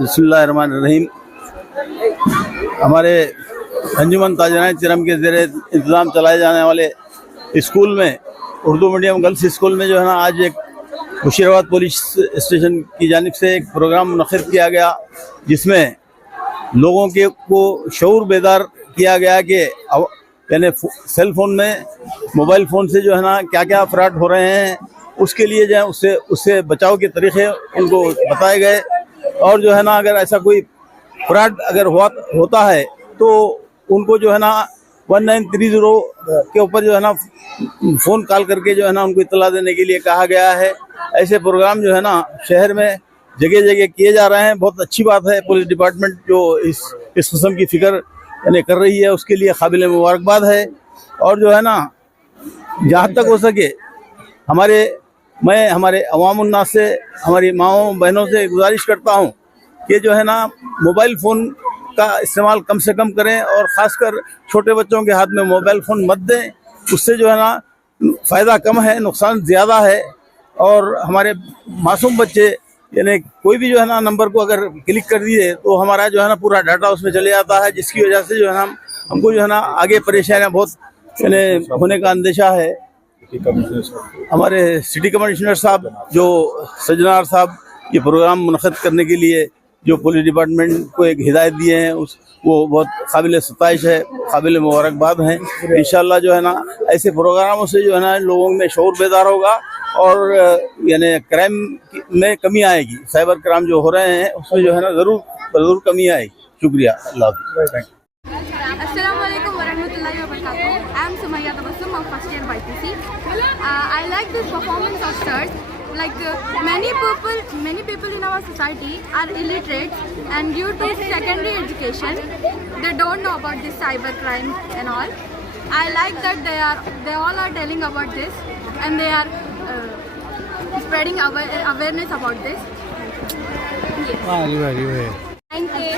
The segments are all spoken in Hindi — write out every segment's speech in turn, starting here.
बिस्मिल्लाहिर्रहमानिर्रहीम। हमारे अंजुमन ताजरान चिरम के ज़ेरे इंतज़ाम चलाए जाने वाले स्कूल में, उर्दू मीडियम गर्ल्स स्कूल में जो है ना, आज एक मुशीराबाद पुलिस स्टेशन की जानिब से एक प्रोग्राम मुनक़िद किया गया, जिसमें लोगों के को शऊर बेदार किया गया कि यानी सेल फ़ोन में, मोबाइल फ़ोन से जो है ना क्या क्या फ्रॉड हो रहे हैं, उसके लिए जो है उससे बचाव के तरीक़े उनको बताए गए। और जो है ना, अगर ऐसा कोई फ्रॉड अगर होता है तो उनको जो है ना 1930 के ऊपर जो है ना फ़ोन कॉल करके जो है ना उनको इत्तला देने के लिए कहा गया है। ऐसे प्रोग्राम जो है ना शहर में जगह जगह किए जा रहे हैं। बहुत अच्छी बात है, पुलिस डिपार्टमेंट जो इस किस्म की फ़िक्र यानी कर रही है, उसके लिए काबिल मुबारकबाद है। और जो है ना, जहाँ तक हो सके मैं हमारे अवाम उन्नास से, हमारी माओं बहनों से गुजारिश करता हूँ कि जो है ना मोबाइल फ़ोन का इस्तेमाल कम से कम करें, और ख़ासकर छोटे बच्चों के हाथ में मोबाइल फ़ोन मत दें। उससे जो है ना फ़ायदा कम है, नुकसान ज़्यादा है। और हमारे मासूम बच्चे यानी कोई भी जो है ना नंबर को अगर क्लिक कर दिए तो हमारा जो है ना पूरा डाटा उसमें चले जाता है, जिसकी वजह से जो है ना हमको जो है ना आगे परेशानियाँ बहुत यानी होने का अंदेशा है। हमारे सिटी कमिश्नर साहब जो सजनार साहब ये प्रोग्राम मुनक़िद करने के लिए जो पुलिस डिपार्टमेंट को एक हिदायत दिए हैं, वो बहुत काबिल सताइश है, काबिल मुबारकबाद हैं। इंशाअल्लाह जो है ना ऐसे प्रोग्रामों से जो है ना लोगों में शऊर बेदार होगा और यानी क्राइम में कमी आएगी। साइबर क्राइम जो हो रहे हैं उसमें जो है ना ज़रूर कमी आएगी। शुक्रिया। अल्लाह हाफ़िज़। Assalamualaikum warahmatullahi wabarakatuh. I am Sumayya Tabassum of first year BPC. I like this performance of sirs. Like many people in our society are illiterate, and due to secondary education, they don't know about this cyber crime and all. I like that they all are telling about this, and they are spreading awareness about this. Yes.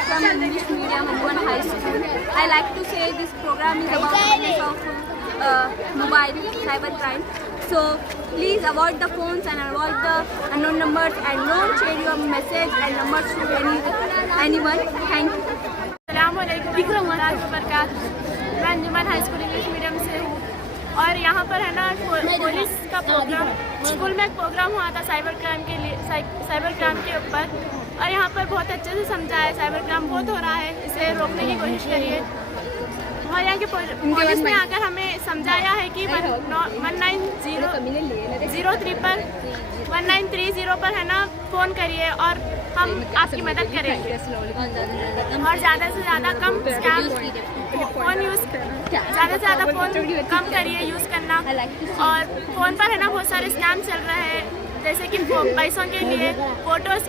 From English medium and high school. I like to say this program is about awareness of mobile cyber crime. So please avoid the phones and avoid the unknown numbers, and don't share your message and numbers to anyone. Thank you. अस्सलामुअलैकुम वरहमतुल्लाहि। मैं अंजुमन हाई स्कूल इंग्लिश मीडियम से हूँ, और यहाँ पर है ना पुलिस का प्रोग्राम, स्कूल में एक प्रोग्राम हुआ था साइबर क्राइम के ऊपर, और यहाँ पर बहुत अच्छे से समझाया। साइबर क्राइम बहुत हो रहा है, इसे रोकने की कोशिश करिए। और यहाँ के पुलिस ने आकर हमें समझाया है कि 1930 पर है ना फ़ोन करिए और हम आपकी मदद करेंगे। और ज़्यादा से ज़्यादा फ़ोन कम करिए यूज़ करना। और फ़ोन पर है ना बहुत सारे स्कैम चल रहे हैं, जैसे कि पैसों के लिए, फ़ोटोज़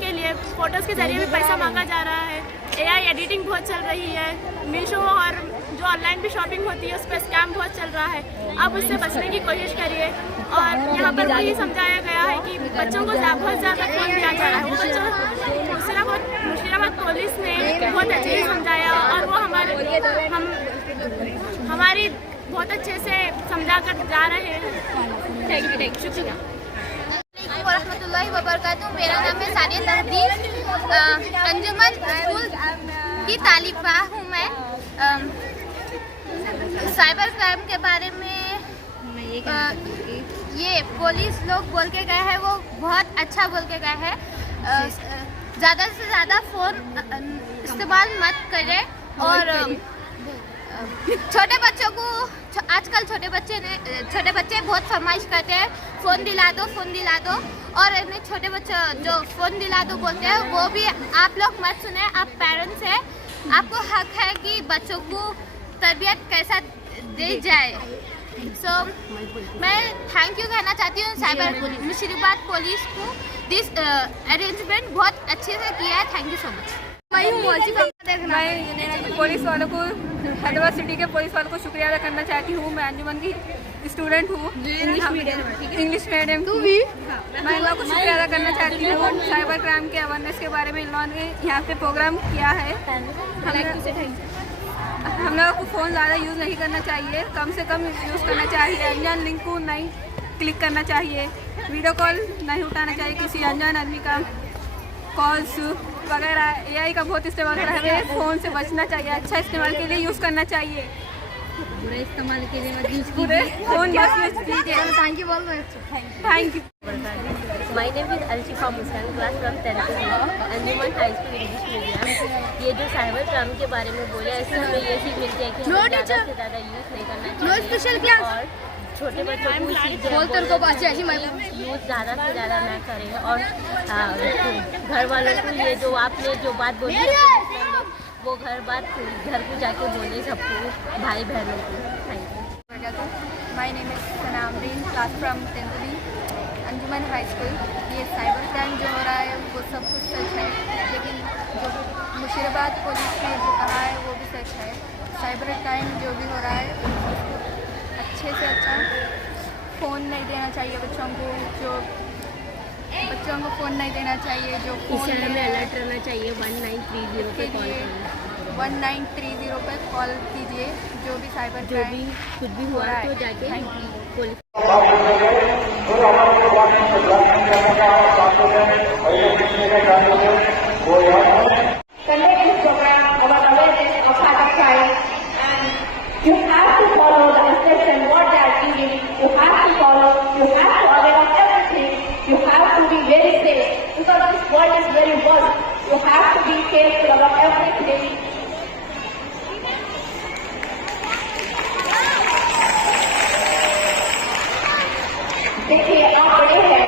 के ज़रिए भी पैसा मांगा जा रहा है। AI एडिटिंग बहुत चल रही है। मीशो और जो ऑनलाइन भी शॉपिंग होती है उस पर स्कैम बहुत चल रहा है। आप उससे बचने की कोशिश करिए। और यहाँ पर भी समझाया गया है कि बच्चों को बहुत ज़्यादा फ़ोन दिया जा रहा है। वो बच्चों मुशीराबाद पुलिस ने बहुत अच्छे से समझाया, और वो हमारी बहुत अच्छे से समझा कर जा रहे हैं। Thank you. शुक्रिया। वरहमतुल्लाहि वबरकातुहू। मेरा नाम है सानिया तहदीद। अंजुमन स्कूल की तालिबा हूँ मैं। साइबर क्राइम के बारे में ये पुलिस लोग बोल के गए हैं, वो बहुत अच्छा बोल के गए हैं। ज़्यादा से ज़्यादा फ़ोन इस्तेमाल मत करें। और छोटे बच्चों को आजकल छोटे बच्चे बहुत फरमाइश करते हैं, फ़ोन दिला दो। और इन्हें छोटे बच्चे जो फ़ोन दिला दो बोलते हैं, वो भी आप लोग मत सुने। आप पेरेंट्स हैं, आपको हक है कि बच्चों को तरबियत कैसा दी जाए। मैं थैंक यू कहना चाहती हूँ साइबर मुशीराबाद पुलिस को। दिस अरेंजमेंट बहुत अच्छे से किया है। Thank you so much. मैं पुलिस वालों को, हैदराबाद सिटी के पुलिस वालों को शुक्रिया अदा करना चाहती हूँ। मैं अंजुमन की स्टूडेंट हूँ, इंग्लिश मीडियम की। मैं इन लोगों को शुक्रिया अदा करना चाहती हूँ। साइबर क्राइम के अवेयरनेस के बारे में इन लोगों ने यहाँ पे प्रोग्राम किया है। हम लोगों को फ़ोन ज़्यादा यूज़ नहीं करना चाहिए, कम से कम यूज़ करना चाहिए। अनजान लिंक को नहीं क्लिक करना चाहिए, वीडियो कॉल नहीं उठाना चाहिए किसी अनजान आदमी का। कॉल्स वगैरह AI का बहुत इस्तेमाल हो रहा है, हमें फ़ोन से बचना चाहिए, अच्छा इस्तेमाल के लिए यूज़ करना चाहिए, बुरे इस्तेमाल के लिए मत यूज पूरे फ़ोन बस यूज़ कीजिए। थैंक यू बोल रहे हो। Thank you. My name is Alshifa Muskan, class from 10th B, Anjuman high school English medium. ये जो साइबर क्राइम के बारे में बोले, इससे हमें ये सीख मिलती है कि हमें ज़्यादा से ज़्यादा यूज़ नहीं करना चाहिए और छोटे बच्चों को सीख यूज़ ज़्यादा से ज़्यादा ना करें और घर वालों को ये जो आपने जो बात बोली है वो घर को जाके बोले सबको, भाई बहनों को। Thank you. My name is Sanamarin, class from 10th B, Anjuman high school. ये साइबर क्राइम जो हो रहा है वो सब कुछ सच है, लेकिन जो मुशीराबाद पुलिस ने जो कहा है वो भी सच है। साइबर क्राइम जो भी हो रहा है उसको अच्छे से अच्छा फ़ोन नहीं देना चाहिए बच्चों को फ़ोन नहीं देना चाहिए। जो इस समय में अलर्ट रहना चाहिए 1930 पे कॉल करना। 1930 पे कॉल कीजिए, जो भी साइबर जो भी कुछ भी हुआ तो जाके police. Conduct this program about awareness of cybercrime, and you have to follow the instruction what they are giving. You have to follow. You have to aware of everything. You have to be very safe because this world is very worst. You have to be careful about everything. देखिए आप बड़े हैं।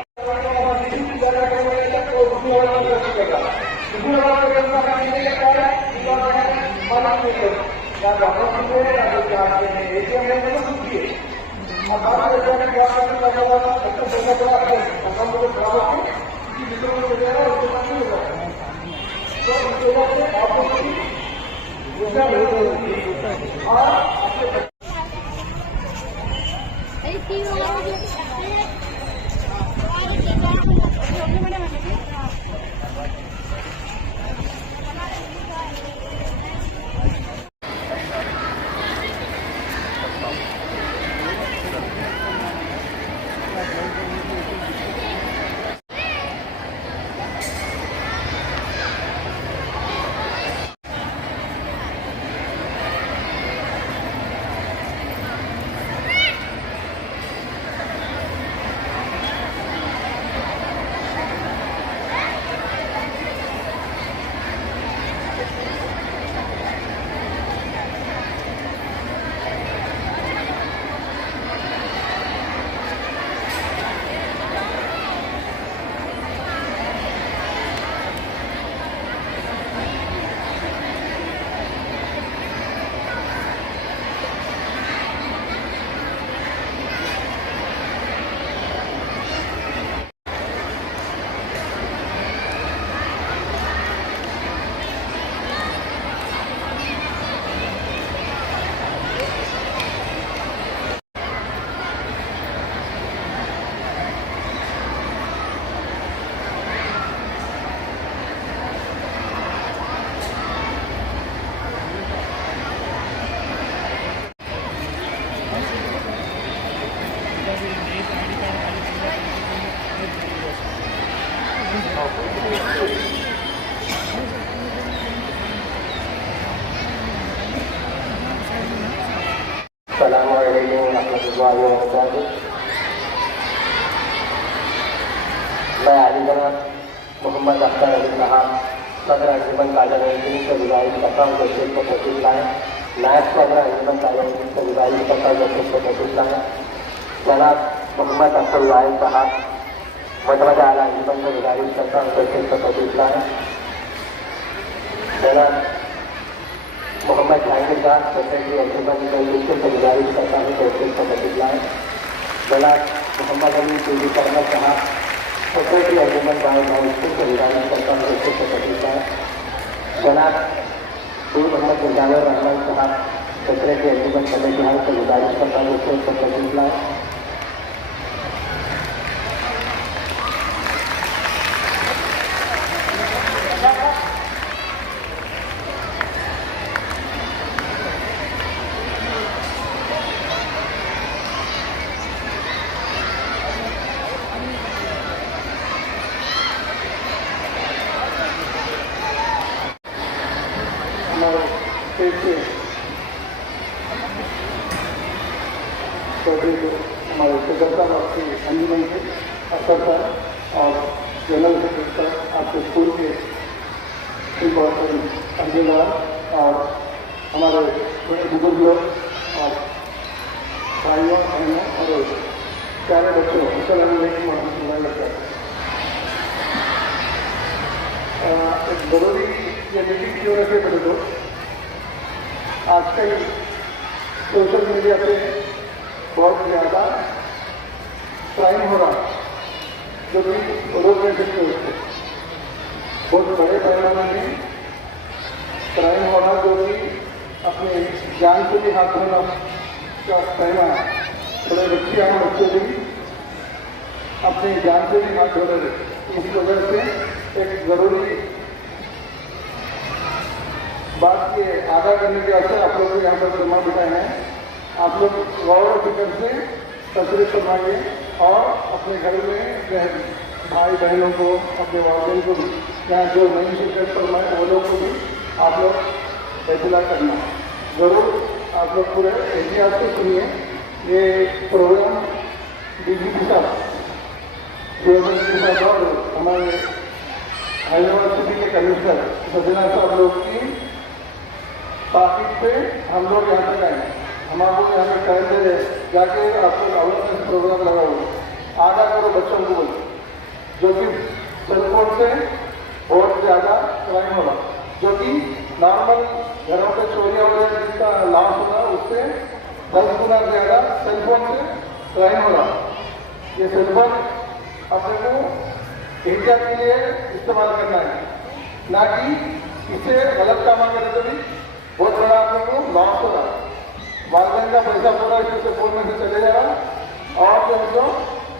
मैं आलिगढ़ मोहम्मद अख्तर अली साहब सदर अंजुमन ताजा नईम से गुजारिश करता हूँ जैसे को कोशिश लाएँ। नायब सदर अंजुमन ताजा नईम से गुजारिश करता हूँ जैसे को कोशिश लाएँ। जनाब मोहम्मद अख्तर वाहिद साहब मदरजा आला अंजुमन से गुजारिश करता हूँ जैसे को कोशिश लाएँ। जनाब मोहम्मद जहांगीर साहब सेक्रेटरी अंजुमन से गुजारिश करता हूँ जैसे को कोशिश लाएँ। जनाब मोहम्मद अली चूड़ी करना साहब सेक्रेटरी अंजुमन बाहर से गुजारिश करता हूँ जैसे को कोशिश लाएँ। जनाब मोहम्मद मुजावर रहमान साहब सेक्रेटरी अंजुमन कमेटी हाल से गुजारिश करता हूँ जैसे को कोशिश लाएँ। देश से हमारे सदस्यता आपके अंजुमन के अफसर सर और जनरल सेक्रेटरी आपके स्कूल के इम्पोर्टेंट अंजुमान और हमारे बुजुर्ग लोग और भाइयों बहनों और प्यारे बच्चों अस्सलामुअलैकुम वरहमतुल्लाहि वबरकातुहू। एक ज़रूरी ये मीटिंग की वजह से बड़े दोस्त आजकल सोशल मीडिया पे बहुत ज़्यादा क्राइम हो रहा जो कि रोक नहीं सकते उसको। बहुत बड़े पैमाने में क्राइम हो रहा जो कि अपने जान से भी हाथ धोना का कहना है। थोड़े बच्चियाँ बच्चे भी अपनी जान से भी हाथ धो रहे थे। इस वजह से एक ज़रूरी बात के आदा करने के वास्ते आप लोग को यहाँ पर जमा बिठाए हैं। आप लोग गौर और फिक्र से तस्वीर करवाइए और अपने घर में भाई बहनों को अपने वालिदैन को भी यहाँ जो नई शिकायत फरमाए वो लोग को भी आप लोग इतला करना ज़रूर। आप लोग पूरे एहतियात से सुनिए। ये प्रोग्राम डीजीपी साहब और हमारे हैदराबाद सिटी के कमिश्नर सजना साहब लोग की ताकीद पे हम लोग यहाँ तक आए। हम आपको यहाँ पे कह दे रहे जाके आपको अवेयरनेस प्रोग्राम लगाओ आगा करो बच्चों को बोलो जो कि सेलफोन से बहुत ज़्यादा क्राइम हो रहा जो कि नॉर्मल घरों पे चोरी हो रहा जिसका लॉस हो रहा उससे 10 गुना ज़्यादा सेलफोन से क्राइम हो रहा। ये सेलफोन अपने को एहतियात के लिए इस्तेमाल करना है ना कि इससे गलत काम करे तो भी बहुत बड़ा अपने को लॉस हो रहा। वालदेन का पैसा पूरा इससे फोन में से चले जा रहा और जो तो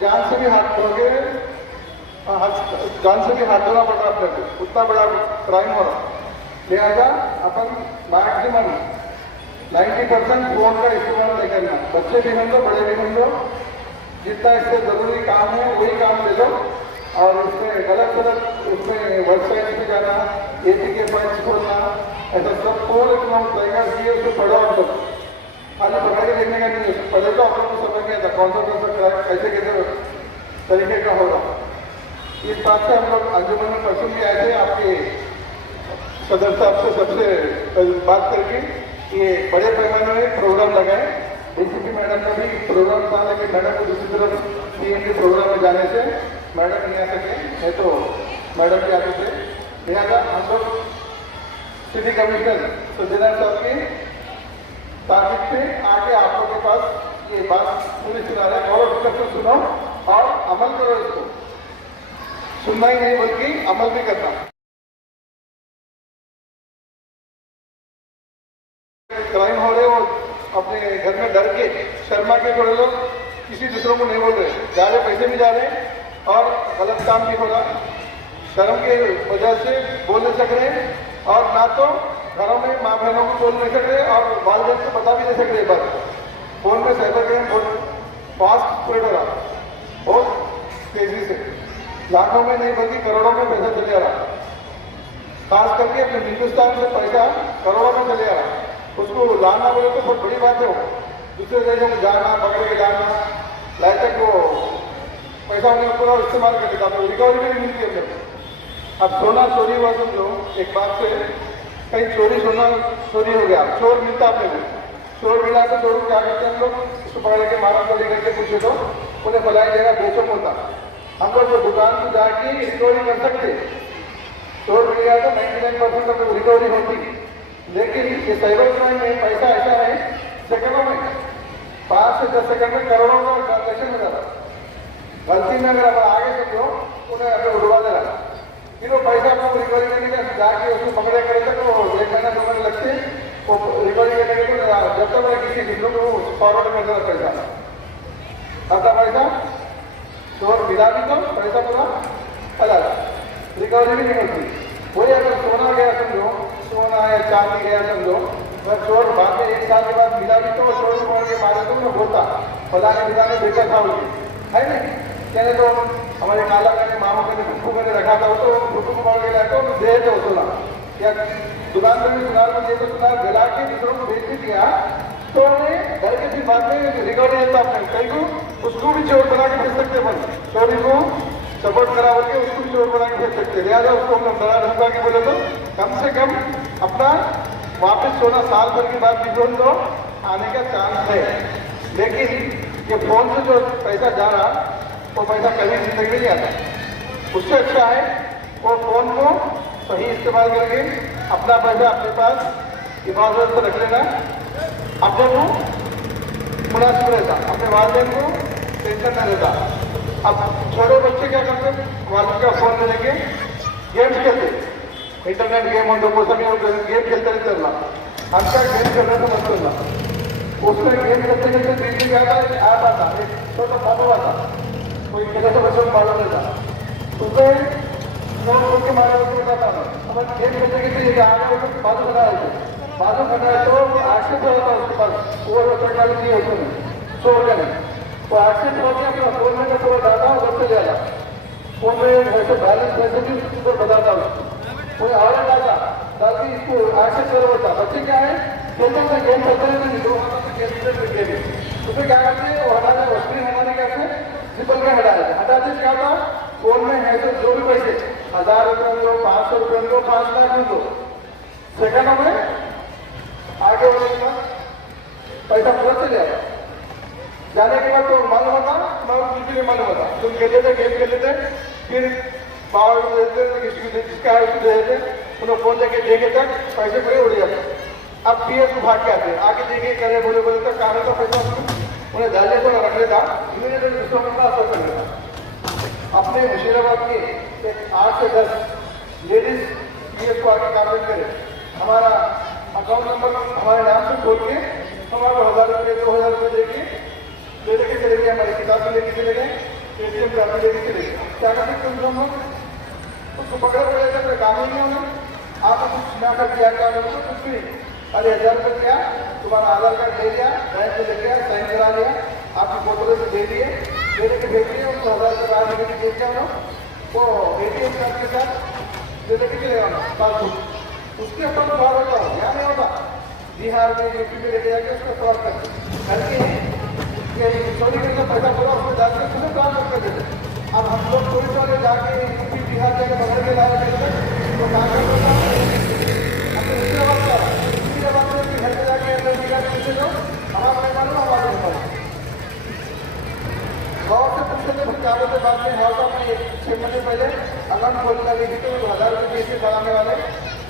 जान से भी हाथ धोगे जान से भी हाथ धोना पड़ रहा अपने को। उतना बड़ा क्राइम हो रहा। लिहाजा अपन मैक्सिमम 90% फोन का इस्तेमाल नहीं करना। बच्चे भी हम लो बड़े भी हम लो जितना इससे ज़रूरी काम है वही काम ले लो और उसमें गलत उसमें वेबसाइट पे जाना ATK फाइल्स खोलना ऐसा सब पूरे तरीका दिए उसे पढ़ो आप सब खाली पकड़ के देखने का नहीं है। पढ़े तो आप लोग को समझ गया था कौन सा क्राइम कैसे कैसे तरीके का होगा। इस बात से हम लोग अंजुमन में पर्सन भी आए थे आपके सदर साहब से सबसे बात करके ये बड़े पैमाने में प्रोग्राम लगाए। DCP मैडम का भी प्रोग्राम था लेकिन मैडम को दूसरी तरफ PM के प्रोग्राम में जाने से मैडम नहीं आ सके नहीं तो मैडम भी आते थे। लिहाजा हम लोग सिटी कमिश्नर सजना साहब के तारीफ पे आगे आप लोगों के पास ये बात पूरी सुना रहे और फिक्र सुनो और अमल करो। इसको सुनना ही नहीं बल्कि अमल भी करना। क्राइम हो रहे वो अपने घर में डर के शर्मा के थोड़े लोग किसी दूसरों को नहीं बोल रहे जा रहे पैसे भी जा रहे और गलत काम भी हो रहा। शर्म के वजह से बोल नहीं सक रहे और ना तो घरों में माँ बहनों को बोल नहीं सक रहे और वालिदैन को बता भी नहीं सक रहे। बात फोन में साइबर क्राइम बहुत फास्ट स्प्रेड हो रहा बहुत तेजी से लाखों में नहीं बल्कि करोड़ों में पैसा चले आ रहा। खास करके अपने हिंदुस्तान से पैसा करोड़ों में चले आ रहा। उसको लाना बोले तो बहुत बड़ी बात है। वो दूसरे देशों में जाना पकड़ के जाना लाए तक वो पैसा उन्हें पूरा इस्तेमाल कर लेता तो रिकवरी भी नहीं मिलती है। अब सोना चोरी हुआ समझो एक बात से कहीं चोरी सोना चोरी हो गया चोर मिलता अपने को चोर मिला तो चोर क्या करते हैं हम लोग उसको पकड़ के मारा चोरी करके पूछे तो उन्हें फलाई जगह बेचो होता। हम लोग जो दुकान में जाके रिकवरी कर सकते चोर मिल गया तो 99% हम लोग रिकवरी होती। लेकिन ये साइबर क्राइम में पैसा ऐसा है सेकंडों में 5 से 10 सेकंड में करोड़ों का ट्रांजेक्शन हो जाता। गलती में अगर आप आगे समझो उन्हें अगर उड़वा दे रहा फिर वो पैसा आपको रिकवरी करने का जाके उसको पकड़े करे तक वो 1 महीना 2 महीने लगते वो रिकवरी करने के जब तक मैं किसी दूसरों को फॉरवर्ड कर देता पैसा आता पैसा चोर मिला भी तो पैसा पूरा अलग रिकवरी भी नहीं होती। वही अगर सोना गया समझो सोना या चांदी गया समझो अगर चोर बाद में 1 साल के बाद मिला भी तो चोर पकड़ के मारे तो मैं बोलता फलाने मिलाने बेचा था उसे है नहीं कहने तो हमारे काला मैंने मामू मैंने फुफ्फू मैंने रखा था तो फुफ्फू को पकड़ के लाया तो दे दो सोना या दुकान पर भी सुनार को तो सुनार गला के दूसरों को भेज भी दिया तो उन्हें घर के भी बाद में रिकॉर्ड नहीं होता अपने कई को उसको भी चोर बना के भेज सकते अपन चोरी को सपोर्ट करा करके उसको भी चोर बना के भेज सकते लिहाजा उसको हम डरा ढूंढा के बोले तो कम से कम अपना वापस 16 साल भर के बाद भी तो आने का चांस है। लेकिन ये फोन से जो पैसा जा रहा वो पैसा कभी जिंदगी में नहीं आता। उससे अच्छा है वो फोन को सही इस्तेमाल करके अपना पैसा अपने पास हिफाजत से रख लेना। अपने को मुनासिब रहता, अपने वालिदैन को टेंशन न रहता। अब छोटे बच्चे क्या करते वालिद का फोन में लेके गेम्स खेलते, इंटरनेट गेम और गेम खेलते रहते रहना। हमका गेम खेलना तो मत करना। उसमें गेम खेलते खेलते बीच में क्या ऐप आता, एक छोटा फोटो आता, कोई खेले तो बच्चों को मालूम रहता, उसमें फोन के मारे बताता था। अब गेम खेलते खेलते आगे बाजू बना है तो एक्सेस होता है उसके पास वो टेक्नोलॉजी है उसमें शोर का नहीं वो एक्सेस हो गया कि फोन में थोड़ा डाटा उधर से जाएगा फोन में वैसे बैलेंस वैसे भी उसको बताता उसको कोई और डाटा ताकि इसको एक्सेस करो होता। बच्चे क्या है खेलते हैं गेम खेलते रहते दो गेम उसमें क्या करते हैं वो हटा जाए स्क्रीन हटाने कैसे ट्रिपल में हटाते क्या होता फोन में है तो जो भी पैसे 1000 रुपये में लो 500 रुपये में लो 5 लाख में लो सेकंडों में आगे बढ़ेगा पैसा पूरा चले जाएगा। जाने के बाद तो मालूम होता कुछ भी नहीं मालूम होता। तुम खेलते थे गेम खेलते थे फिर पावर को देते थे जिसका है उसको दे देते उन्हें फोन लेके देखे तक पैसे पूरे उड़ जाते। अब पीएस को भाग के आते आगे देखे करे बोले तो कहा था पैसा उन्हें डालने को रख लेता इमीडिएटली दूसरों में असर कर लेता। अपने मुशीराबाद के 8 से 10 लेडीज पीएस को आगे काम करे हमारा अकाउंट नंबर हमारे नाम से खोल के हमारे 1000 रुपये 2000 रुपये देके ले लेके चले गए हमारी किताब भी लेके चले गए एटीएम कार्ड भी लेके चले गए। क्या करते कम से कम उसको पकड़े पड़ेगा तो काम ही नहीं होना। आप कुछ ना कर दिया क्या करो कुछ भी अरे 1000 रुपये क्या तुम्हारा आधार कार्ड ले लिया बैंक में ले गया साइन करा लिया आपकी फोटो से ले लिए ले लेके भेज दिए उसको 1000 रुपये बाहर लेके भेज दिया वो एटीएम कार्ड के साथ ले लेके चले जाना पासबुक उसके ऊपर फ्रॉड होता है यहाँ नहीं होता। बिहार में यूपी में लेके जाके उसको फ्रॉड करके चोरी करके पैसा पूरा उसको डाल के उसमें ट्रांसफर कर देते। अब हम लोग पुलिस वाले जाके यूपी बिहार जाके पकड़ के लाए तो कहाँ कर होता अपने दूसरे बात में घर में जाके अंदर बिहार पूछे लो हमारा नहीं मालूम हमारे नहीं मालूम गाँव से पूछते थे कागज के बाद में हॉल में 6 महीने पहले अकाउंट खोलने लगी थी तो 1000 रुपये दिए बढ़ाने वाले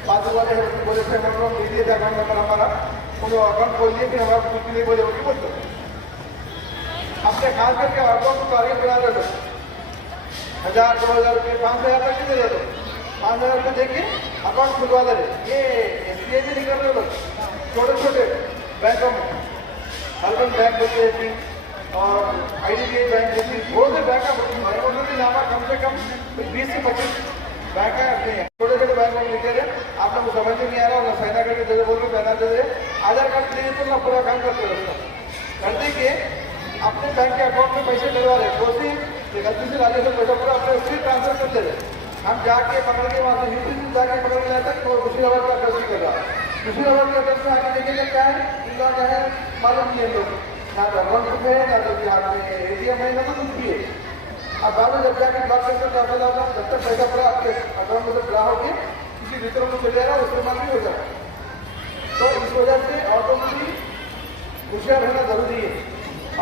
बाजू वाले बोले थे हम लोग दे दिए थे अकाउंट नंबर हमारा उन्होंने अकाउंट खोल दिए फिर हमारा कुछ नहीं बोले होगी बोलते अपने खास करके अकाउंट को टारगेट बना रहे थे 1000 2000 रुपये 5000 तक दे रहे थे 5000 रुपये देके अकाउंट खुलवा दे रहे। ये SBI भी नहीं कर रहे लोग छोटे छोटे बैंकों में अर्बन बैंक होते हैं और IDBI बैंक जैसी बहुत से बैंक कम से कम 20 से 25 बैंक है अपने छोटे छोटे बैंक में लिखे थे आप लोग को समझ में नहीं आ रहा और साइना करके जगह बोल के पहना दे आधार कार्ड लिए तो ना पूरा काम करते रहता करते कि अपने बैंक के अकाउंट में पैसे डलवा रहे दोषी गलती से लाने से पैसा पूरा अपने उससे ट्रांसफर करते रहे। हम जाके पकड़ के वहाँ से यूपी से जाके पकड़ के लाए तो मुशीराबाद का एड्रेस नहीं कर रहा मुशीराबाद के एड्रेस में आगे देखेंगे क्या है इनका क्या है मालूम नहीं है लोग ना तो अकाउंट में है ना तो बिहार में ATM है ना तो कुछ भी है। अब बाद में जब जाके ब्लॉक करके जब तक पैसा पूरा आपके अकाउंट में से ड्रा होकर किसी दूसरे को चले जाएगा उसके बाद भी हो जाएगा। तो इस वजह से औरतों को भी होशियार रहना जरूरी है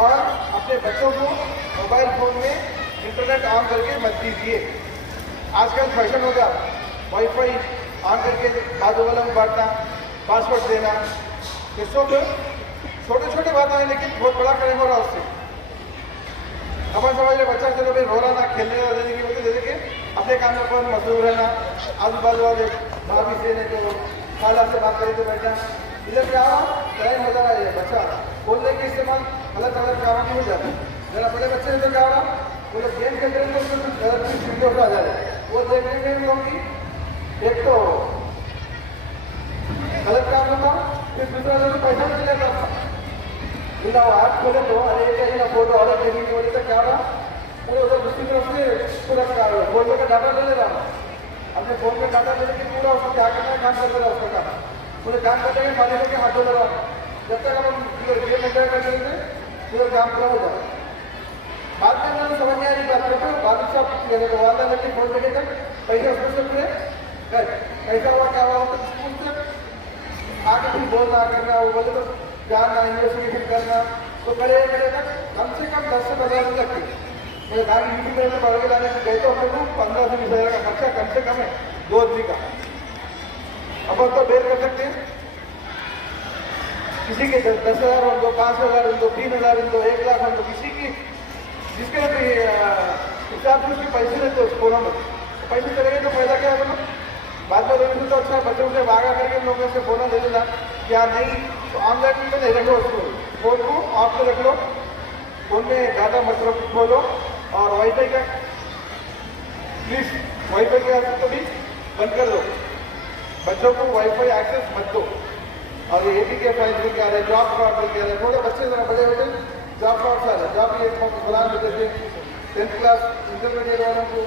और अपने बच्चों को मोबाइल फ़ोन में इंटरनेट ऑन करके मत दीजिए। आजकल फैशन हो गया वाईफाई ऑन करके बाजू वालों को बांटना पासवर्ड देना ये सब छोटे छोटे बात है लेकिन बहुत बड़ा करेंगे हो रहा उससे अपन समझ रहे बच्चा चलो भाई रो रहा ना खेलने वाला देने की वजह दे के अपने काम में अपन मशहूर रहना आजू बाजू वाले भाभी से नहीं तो खाला से बात करें तो बैठा इधर क्या हुआ टाइम हो जा रहा है बच्चा बोलने के इस्तेमाल अलग अलग काम नहीं हो जाता। जरा बड़े बच्चे ने तो क्या हुआ वो लोग गेम खेलते हैं तो उसमें गलत चीज वीडियो आ जाए वो देखने में होगी एक तो गलत काम होता फिर दूसरा लोग पैसा नहीं चलेगा बिना ऐप खोले तो अरे एक फोटो ऑर्डर देने की वजह से क्या रहा अरे उधर दूसरी तरफ से पूरा बोलने का डाटा ले ले रहा अपने फोन में डाटा लेके पूरा उसको क्या करना है काम करते रहो उसका काम पूरे काम करते हैं खाली होकर हाथों लगा जब तक हम गेम एंजॉय करते थे पूरा काम पूरा हो जाए बाद में उन्होंने समझ में आ रही बात करते बाद में सब तो वादा लगे फोन लेके तक पैसा उसको से पूरे कैसा हुआ क्या हुआ तो पूछते आगे कुछ बोलना करना वो बोले तो जानना इन्वेस्टिगेशन करना तो करे तक कम से कम 10 से 15 दिन लगती मेरे गाड़ी यूट्यूब में पढ़ के लाने से गए तो हम लोग 15 से 20 हज़ार का खर्चा कम से कम है 2 आदमी का अब तो बेर कर सकते हैं किसी के 10,000 हो 5,000 हो 3,000 हो 1 लाख हो किसी की जिसके हिसाब से उसके पैसे देते उस कोरोना में पैसे चलेंगे तो फायदा क्या है बाद में लोगों तो अच्छा बच्चों से भागा करके लोगों से फोन ले लेना क्या नहीं तो ऑनलाइन में नहीं रखो उसको फोन को ऑफ में रख लो फोन में डाटा मतलब खोलो और वाईफाई का प्लीज वाईफाई के तो भी बंद कर दो बच्चों को वाईफाई एक्सेस मत दो और ये APK फाइल मिल के आ रहे हैं जॉब फ्रॉड मिल के आ रहे हैं थोड़े बच्चे जरा बड़े होते जॉब फ्रॉड से आ रहे हैं जॉब भी एक बुला देते थे 10th क्लास इंटरमीडिएट वालों को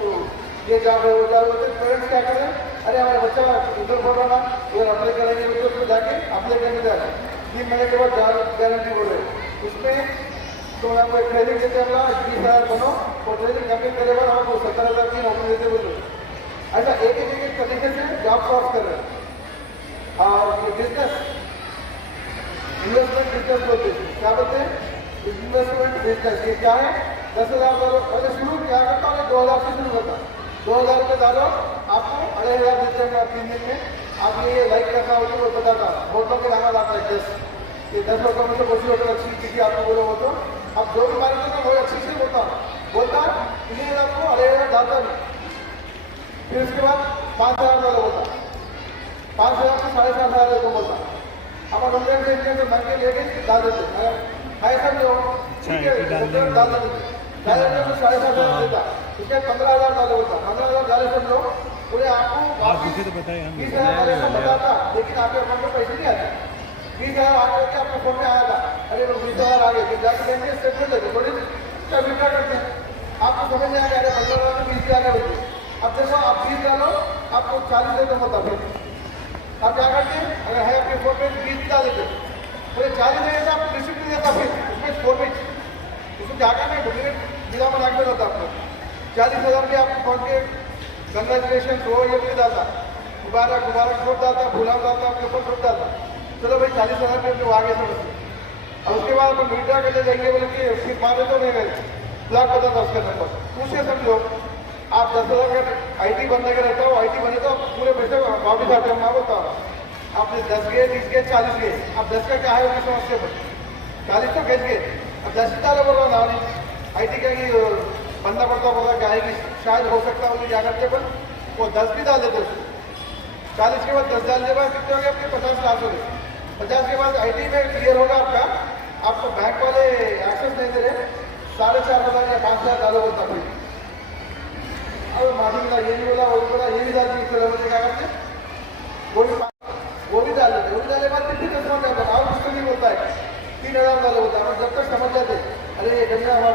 ये जॉब है वो जॉब होते पेरेंट्स क्या कर रहे हैं अरे हमारे बच्चा इंटर पढ़ रहा अगर अप्लाई करेंगे उसको जाके अप्लाई करने जा रहे हैं 3 महीने के बाद जॉब गारंटी बोल रहे हैं उसमें तो आपको एक ट्रेनिंग देते हैं 20,000 बनो और ट्रेनिंग कंप्लीट करने बाद आपको 70,000 की नौकरी देते बोल रहे ऐसा एक तरीके से जॉब क्रॉस कर रहे हैं और ये बिजनेस इन्वेस्टमेंट बिजनेस बोलते हैं क्या बोलते हैं इन्वेस्टमेंट बिजनेस ये क्या है 10,000 पहले शुरू क्या करता हूँ 2,000 से शुरू करता 2,000 रुपये डालो आपको 2,500 देते हैं 3 दिन में आप ये लाइक करना होता है वो बताता होटलों के नाम आता है 10 ये 10 लोगों में से कोई होटल अच्छी किसी आपको बोलो हो तो अब जो भी मारेंगे तो वो अच्छी से बोलता इसलिए आपको 2,500 डालता नहीं फिर उसके बाद 5,000 वाला बोलता 5,000 से 7,500 को बोलता अब आप 100 से इनके बैंक के लेके डाल देते है सब जो ठीक है डाल देते 7,500 देता उसके 15,000 डाले होता 15,000 डाले सब लोग पूरे आपको 20,000 बताता लेकिन आपके अकाउंट में पैसे नहीं आते 20,000 आ गए आपके फोन में आया था अरे लोग 20,000 आ गए तो जाके बैंक में स्टेटमेंट देते थोड़ी क्या विड्रा करते हैं आपको समझ में आ गया 15,000 में 20,000 रुपये अब देखो आप 20 डालो आपको 40 देते होता फिर आप क्या करते हैं अगर है आपके फोन में 20 डाल देते पूरे 40 देगा आपको रिसिप्ट नहीं देता फिर उसमें फोन में उसको क्या करना है डुप्लीकेट जिला में रख देता आपको 40,000 की आपको फोन के कंग्रेचुलेशन हो ये भी डालता गुब्बारा छोड़ डालता भूला डालता आपके ऊपर छोड़ डालता चलो भाई 40,000 रुपये वो आगे समझ और उसके बाद अपन विड्रा करने जाएंगे बोले कि फिर मारे तो नहीं गए ब्लॉक बताता उसका नंबर पूछे सब लोग आप 10,000 का IT बनने का रहता हो IT बने तो पूरे पैसे वापिस आते हैं मैं बोलता हूँ आपने 10 गए 20 गए 40 गए अब 10 का क्या है उनकी समस्या पर 40 तो गए अब 10 ही डालो बोल रहा ना IT का कि बनना पड़ता बोला क्या है कि शायद हो सकता है क्या करते पर वो 10 भी डाल देते उसको 40 के बाद 10 डालने के बाद कितने हो गए आपके 50 लाख हो गए 50 के बाद IT में क्लियर होगा आपको बैंक वाले एक्सेस नहीं दे रहे 4,500 या 5,000 डालो बोलता कोई अब माफी मिला ये भी बोला वो भी बोला ये भी डाल दी क्या करते वो भी डाल देते वो भी डालने के बाद फिर समझ जाता है और उसको नहीं बोलता है 3,000 डालो होता है जब तक समझ जाते अरे ये गंगा हमारा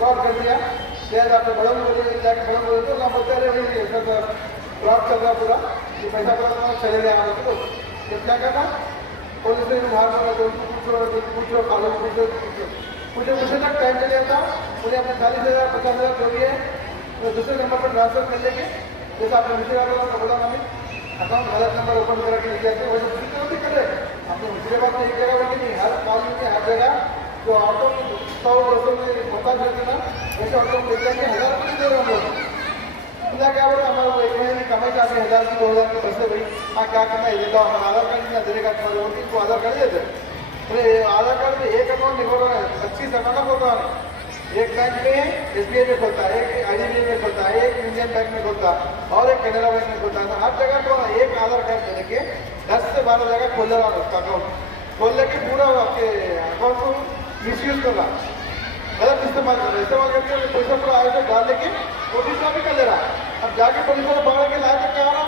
फ्रॉड कर दिया शायद आपने बड़ा भी बोले जाके बड़ा बोले तो ना बोलते अरे भाई ऐसा फ्रॉड चल रहा पूरा ये पैसा पड़ा चले गए हमारे तो जब क्या करना पुलिस ने बाहर बोला तो उनको पूछो खालो पूछे तक टाइम चले जाता उन्हें अपने 40,000 50,000 जो भी है वो दूसरे नंबर पर ट्रांसफर कर लेंगे जैसे आपने दूसरे का बोला हमें अकाउंट गलत नंबर ओपन करा के लिखे जाते वैसे दूसरी तरफ भी कर रहे आपने दूसरे बात नहीं जगह बोली नहीं हर कॉलेज में हर जगह जो ऑटो 100-200 में होता देते ना वैसे ऑटो मिल जाएंगे 1,000 रुपये दे रहे हम लोग क्या क्या बोला हमारा 1 महीने कमाई चाहते 1,000 की 2,000 के पैसे भाई हाँ क्या करना है ये तो हमारा आधार कार्ड नहीं देने का तुम्हारे वोटिंग को आधार कार्ड देते अरे आधार कार्ड में एक अकाउंट नहीं खोल रहा है 25 अकाउंट खोल रहा है एक बैंक में SBI में खोलता है एक IDBI में खोलता है एक इंडियन बैंक में खोलता है और एक कैनरा बैंक में खोलता है हर जगह को एक आधार कार्ड देने के 10 से 12 जगह खोल रहा है उसका अकाउंट खोलने के पूरा आपके अकाउंट को मिसयूज कर रहा गलत इस्तेमाल कर रहा है इस्तेमाल करके पैसा पूरा आगे से डाल लेके OTP भी कर ले रहा है अब जाके पुलिस को पकड़ के लाए तक क्या आ रहा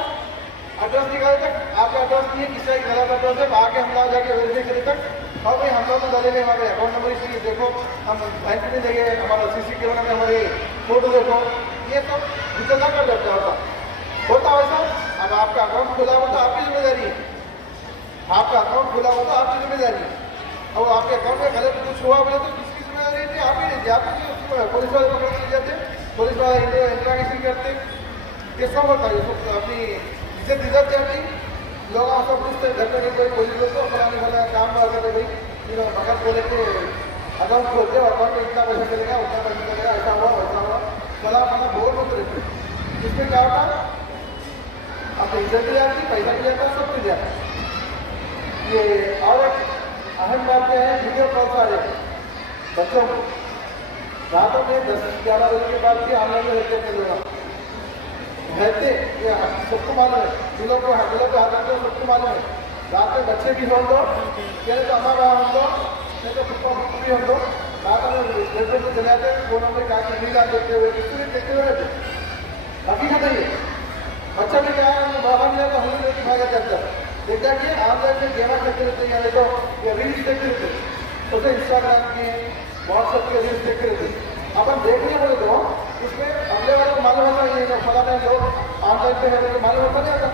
एड्रेस निकाले तक आपका एड्रेस नहीं है किसी का गलत एड्रेस है आके हम लोग जाके वेरीफाई करे तक और भाई हम लोग तो डाले नहीं हमारे अकाउंट नंबर इसलिए देखो हम बैंक में देंगे हमारा CC कैमरा में हमारे फोटो देखो ये सब विचलना कर देता होता होता वैसा। अब आपका अकाउंट खुला हुआ तो आपकी जिम्मेदारी है, आपका अकाउंट खुला हुआ तो आपकी जिम्मेदारी है। अब आपके अकाउंट में गलत कुछ हुआ बोले तो किसकी जिम्मेदारी नहीं, आप ही नहीं, आप पुलिस वाले पकड़ के ले जाते, पुलिस वाले इंट्रागेशन करते, किसका होता है अपनी इज्जत जाती। लोग आपको पूछते घर पे कोई पुलिस लोग तो फलाने वाला काम करते भाई मकान खोले के अकाउंट खोलते हो, अकाउंट में इतना पैसा चलेगा उतना पैसा चलेगा, ऐसा हुआ वैसा हुआ, फला फला बोल मत रहते। इसमें क्या होता है, आपको इज्जत भी जाती, पैसा भी जाता, सब कुछ जाता। ये और एक अहम बात क्या है, वीडियो कॉल आ रहे बच्चों को रातों में 10-11 बजे के बाद भी ऑनलाइन में रहते लोग रहते, ये सबको मालूम है, दिलों को हाथ रखते सबको मालूम है। रात में बच्चे भी हों दो, कहते तो अम्मा बाबा हों दो, नहीं तो पप्पा भी हों दो, रात में बेडरूम में चले जाते, फोनों में काफी रील देखते हुए किसी देखते हुए रहते। हकीकत है ये, बच्चा भी क्या है बाबा मिला तो हम लोग भागा चलता देखता कि ऑनलाइन में गेमा खेलते रहते हैं, तो ये रील्स देखते रहते, तो इंस्टाग्राम के व्हाट्सएप के रील्स देखते रहते। अपन देखने बोले तो उसमें अगले वाले को मालूम होता है, फलाना लोग ऑनलाइन पे है मालूम होता नहीं होता।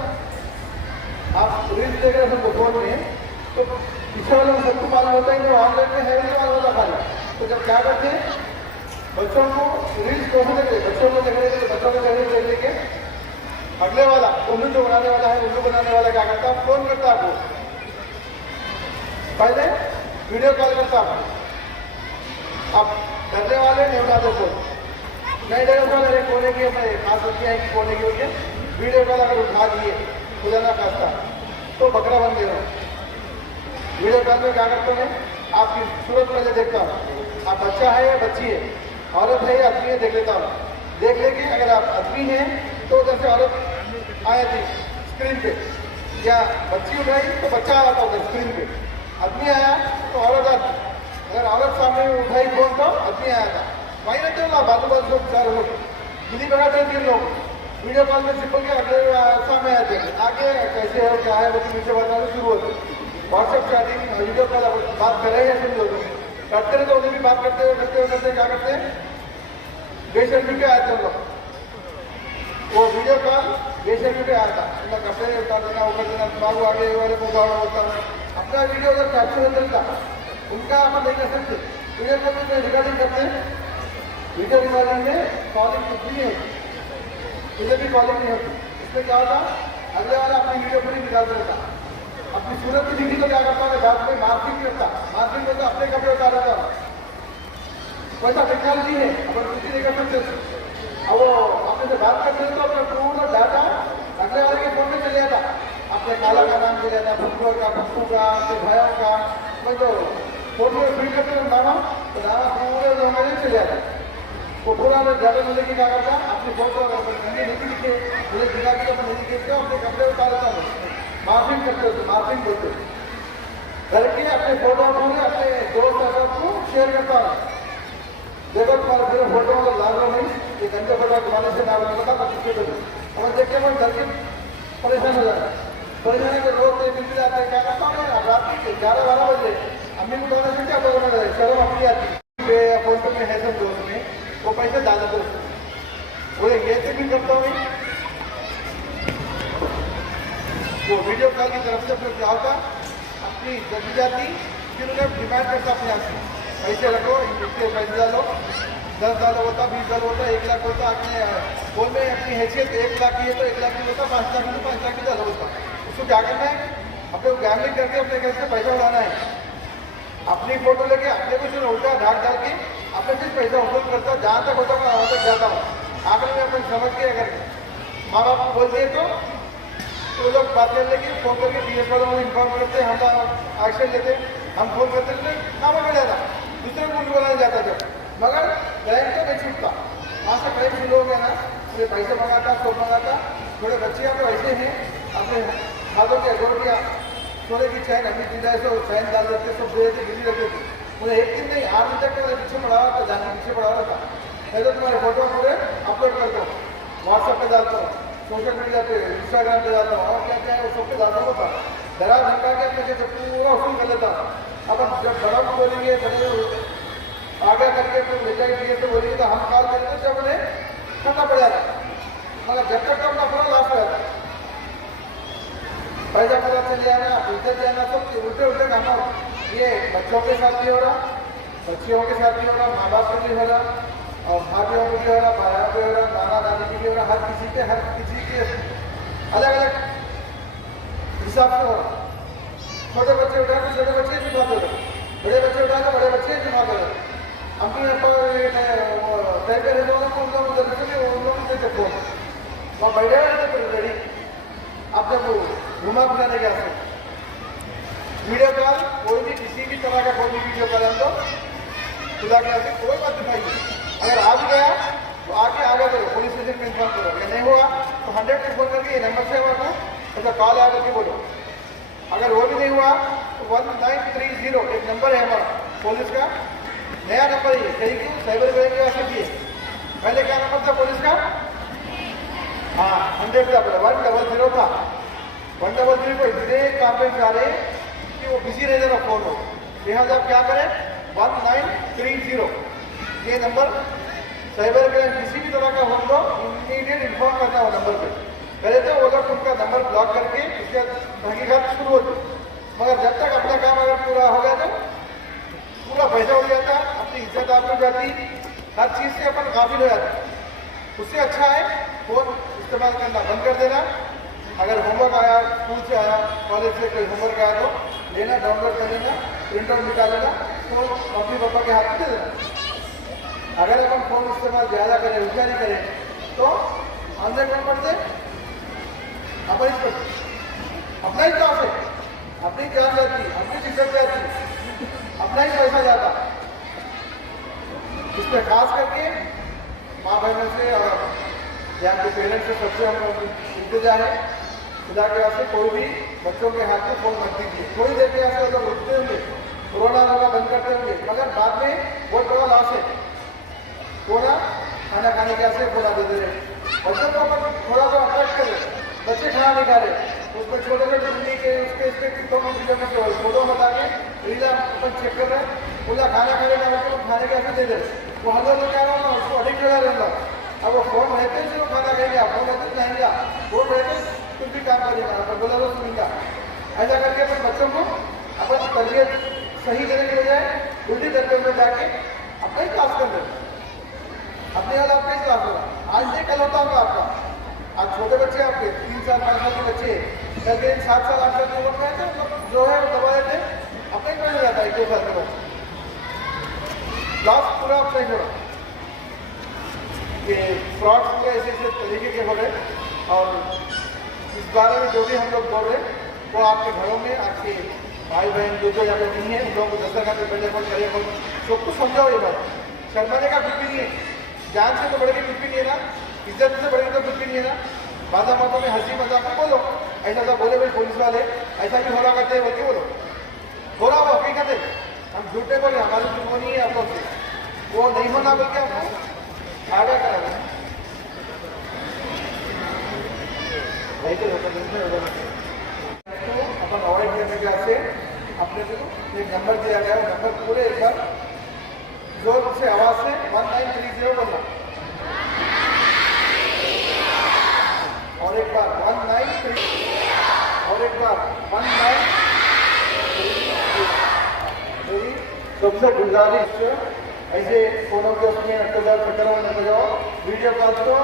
आप रील्स देख रहे हैं फोन में तो पीछे वाले को सबको मालूम होता है कि ऑनलाइन में है नहीं मालूम होता खाली। तो जब क्या करते हैं बच्चों को रील्स कैसे देखते, बच्चों को देखने के बच्चों को देखने लेके अगले वाला उल्लू जो बनाने वाला है, उल्लू बनाने वाला क्या करता है, फोन करता आपको, पहले वीडियो कॉल करता आपको। अब डरने वाले नहीं उठाते फोन, नहीं डरे उठा अरे कोने की अपने खास बच्चियाँ हैं कि कोने की होगी, वीडियो कॉल अगर उठा दिए खुदा ना खास्ता तो बकरा बन गया। वीडियो कॉल में क्या करते हैं, आपकी सूरत पहले देखता हूँ, आप बच्चा है या बच्ची है, औरत है या आदमी है देख लेता हूँ। देख लेके अगर आप आदमी हैं तो उधर से औरत आया थी स्क्रीन पे, या बच्ची उठाई तो बच्चा आया था उधर स्क्रीन पे, आदमी आया तो औरत आती, अगर औरत सामने उठाई फोन तो आदमी आया था। वहीं रहते हो ना बाजू बाजू लोग चारों लोग गिली बनाते हैं, लोग वीडियो कॉल में सिंपल के अगले सामने आते हैं, आगे कैसे है क्या है वो नीचे बताना शुरू होते। व्हाट्सएप चैटिंग वीडियो कॉल बात कर रहे हैं फिर लोग करते रहे तो उन्हें भी बात करते हुए क्या करते हैं, बेशर्मी पे आए थे लोग, वो वीडियो कॉल बेशर्मी पे आया था, उनका कपड़े उतार देना ऊपर देना, बाबू आगे वाले को गाड़ा होता है, अपना वीडियो अगर कैप्चर चलता उनका अपन नहीं कर सकते। वीडियो कॉल में रिकॉर्डिंग करते हैं, वीडियो रिकॉर्डिंग में कॉलिंग कुछ नहीं होती, इधर भी कॉलिंग नहीं होती। इसमें क्या होता, अगले वाला अपनी वीडियो पूरी निकाल देता, अपनी सूरत की दिखी तो क्या करता है बाद में मार्किंग करता, मार्किंग करता अपने कपड़े उतार देता। वैसा टेक्नोलॉजी है, अपन कुछ नहीं कर सकते। अब वो अपने से बात करते हैं तो अपना पूरा डाटा अगले वाले के फोन में चले जाता, अपने काला का नाम चले जाता, पप्पू का, पप्पू का, अपने भाइयों का, मैं जो फोटो फिल करते हैं नामा तो नामा पूरे जमाने चले जाता। वो पूरा डाटा मिलने की क्या करता, अपनी फोटो नहीं दिखे मुझे दिखा के अपन नहीं दिखे अपने कपड़े उतार देता हूँ, मार्किंग करते हो, मार्किंग बोलते करके अपने फोटो पूरे अपने दोस्त अगर को शेयर करता हूँ। देखो तुम्हारा फिर फोटो लाल नहीं, ये गंदे फोटो तुम्हारे से डाल बता हमें देख के मैं घर के परेशान हो जाता, परेशानी के रोज मिल जाते हैं। क्या करता हूँ रात के 11-12 बजे अम्मी को बोलने से क्या बोलना है, शर्म अपनी आती पे फोन पे है सब दोस्त में वो पैसे डाल दो, वो ये भी करता हूँ। वो वीडियो कॉल की तरफ से फिर क्या होता, अपनी जल्दी जाती फिर उन्हें डिमांड करता अपने आप से पैसे रखो, इससे पैसे डालो, 10 डालो होता, 20 डालो होता, 1 लाख होता, अपने फोन में अपनी हैसियत 1 लाख की है तो 1 लाख की होता, 5 लाख की तो 5 लाख की डालो होता। उसको क्या करना है, अपने गैमलिंग करके अपने घर से पैसा उड़ाना है, अपनी फोटो लेके अपने कुछ उल्टा ढाक डाल के अपने से पैसा वसूल करता, जहाँ तक होता मैं वहाँ तक जाता हूँ। आखिर में अपन समझ के अगर माँ बाप को बोल दिए तो वो लोग बात कर लेके फोन करके PS वालों को इन्फॉर्म करते, हम एक्शन लेते, हम फोन करते थे काम हो जाता, दूसरे को भी बोला जाता जब, मगर क्राइम तो नहीं छूटता। वहाँ से क्राइम शुरू हो गया ना, मुझे पैसे मंगाता, सोप मंगाता, थोड़े बच्चे यहाँ पे ऐसे हैं अपने हाथों की अगोटियाँ सोने की चैन अभी दी जाए तो चैन डाल देते, सब दे देते, गिरी रखते थे। मुझे एक दिन नहीं 8 दिन तक मेरे पीछे पड़ा हुआ था, जाने पीछे पड़ा हुआ था। मैं तो तुम्हारे फोटो पूरे अपलोड करता हूँ, व्हाट्सएप पे डालता हूँ, सोशल मीडिया पे, इंस्टाग्राम पे जाता हूँ, और क्या क्या है वो सब पे डालता होता, डरा धमका के अपने से पूरा वसूल कर लेता हूँ। अब जब बड़ा को बोलेंगे बड़े आगे करके कोई ले जाएगी तो बोलेंगे तो हम कॉल करते जब उन्हें करना पड़ जाता। मगर जब तक तो अपना पूरा लॉस हो जाता है। पैसा पूरा चले आना, इज्जत जाना, सब उल्टे उल्टे काम ये बच्चों के साथ भी हो रहा, बच्चियों के साथ भी हो रहा, माँ बाप के भी हो रहा, और भाभीयों को भी हो रहा, भाइयों को हो रहा, नाना नानी की भी हो रहा, हर किसी के अलग अलग हिसाब से हो रहा। छोटे बच्चे उठा तो छोटे बच्चे की बात हो रहा, बड़े बच्चे उठा तो बड़े बच्चे की बात हो रहा। अपनी तय पे रहने वालों को उन लोगों को देते फोन वहाँ बैठे हुए रेडी। अब जब घुमा फिराने गया वीडियो कॉल, कोई भी किसी भी तरह का कोई भी वीडियो कॉल हम तो खुदा के आगे कोई बात नहीं। अगर आ भी गया तो आगे करो, पुलिस स्टेशन में इन्फॉर्म करो। अगर नहीं हुआ तो 100 पे फोन करके ये नंबर से हुआ था मतलब कॉल आया करके बोलो। अगर वो भी नहीं हुआ तो 1930 एक नंबर है हमारा पुलिस का, नया नंबर है, कहीं क्यों साइबर क्राइम के वास्ते दिए। पहले क्या नंबर था पुलिस का? हाँ 100 था, 100 था। 133 को इतने कंप्लेंट आ रहे कि वो बिजी रह जाएगा फोन हो, लिहाजा आप क्या करें 1930 ये नंबर साइबर क्राइम किसी भी तरह का हो तो इमीडिएट इन्फॉर्म करना हो नंबर पे। पहले तो वो लोग उनका नंबर ब्लॉक करके उसके तहकीकात शुरू होती, मगर जब तक अपना काम अगर पूरा हो गया तो पूरा पैसा उड़ जाता, अपनी इज्जत आप हो जाती, हर चीज़ से अपन काफिल हो जाता। उससे अच्छा है फोन इस्तेमाल करना बंद कर देना। अगर होमवर्क आया, स्कूल से आया, कॉलेज से कोई होमवर्क आया तो लेना, डाउनलोड कर लेना, प्रिंट आउट निकाल लेना, तो मम्मी पापा के हाथ में दे देना। अगर अपन फोन इस्तेमाल ज़्यादा करें, ऊँचा नहीं करें तो ऑनलाइन नंबर से अपन अपना ही काम है, अपनी जान जाती, अपनी इज्जत जाती, अपना ही पैसा जाता। इसमें खास करके माँ बहनों से और यहाँ के पेरेंट्स से सबसे हम इंतजा है खुदा के वास्ते कोई भी बच्चों के हाथ में फोन मत दीजिए। थोड़ी देर के ऐसे लोग उठते होंगे, कोरोना लगा बंद करते होंगे, मगर बाद में बहुत बड़ा लॉस है। कोरोना खाना खाने के ऐसे फोन दे दे रहे, बच्चों को अपन थोड़ा सा अट्रैक्ट कर रहे, बच्चे खाना नहीं खा रहे, उसमें छोटे छोटे बिल्ली के उसके फोटो बता के रीला अपन चेक कर रहे हैं, बोला खाना खाने का खाने के ऐसे दे दे, वो हम लोग क्या रहा उसको एडिक्ट हो रहे हैं। अब वो फोन रहते हैं वो खाना खाएंगे, फोन रहते जाएंगे, फोन रहते कुछ भी काम करेगा, अपन बोला तो सुनेगा। ऐसा करके अपन बच्चों को अपन तरबियत सही देने के बजाय उल्टी तरबियत में जाके अपना ही क्लास कर देते, अपने वाला आपका ही क्लास होगा। आज से कल होता होगा आपका। आज छोटे बच्चे आपके 3 साल 5 साल के बच्चे कल के 7 साल 8 साल के उम्र में तो जो है वो दबा देते अपने ही हो जाता है 2 साल के बाद क्लास पूरा आप सही हो रहा। ये फ्रॉड पूरे ऐसे ऐसे तरीके के हो रहे, और इस बारे में जो भी हम लोग बोल रहे हैं वो आपके घरों में आपके भाई बहन जो यहाँ पे नहीं है उन लोगों को दस्तरखान पे बैठे कौन करे कौन सबको समझाओ। ये बात शर्माने का कुछ भी नहीं है, जान से तो बढ़ के कुछ भी नहीं है ना, इज्जत से बढ़ के तो कुछ भी नहीं है ना। बाधा बातों में हंसी मजाक में बोलो, ऐसा ऐसा बोले भाई पुलिस वाले ऐसा भी हो रहा करते हैं बोल के बोलो, हो रहा वो हकीकत है, हम झूठे बोले, हमारी दुश्मनी है आप लोग से, वो नहीं होना बोल के हमको आगे करा अपन अवॉइड करने के वास्ते अपने को एक नंबर दिया गया, वो नंबर पूरे एक बार जोर से आवाज से 1930 बोलना, और एक बार 193 और एक बार 193। सबसे गुजारिश ऐसे फोनों के उसमें नट जाओ, वीडियो कॉल तो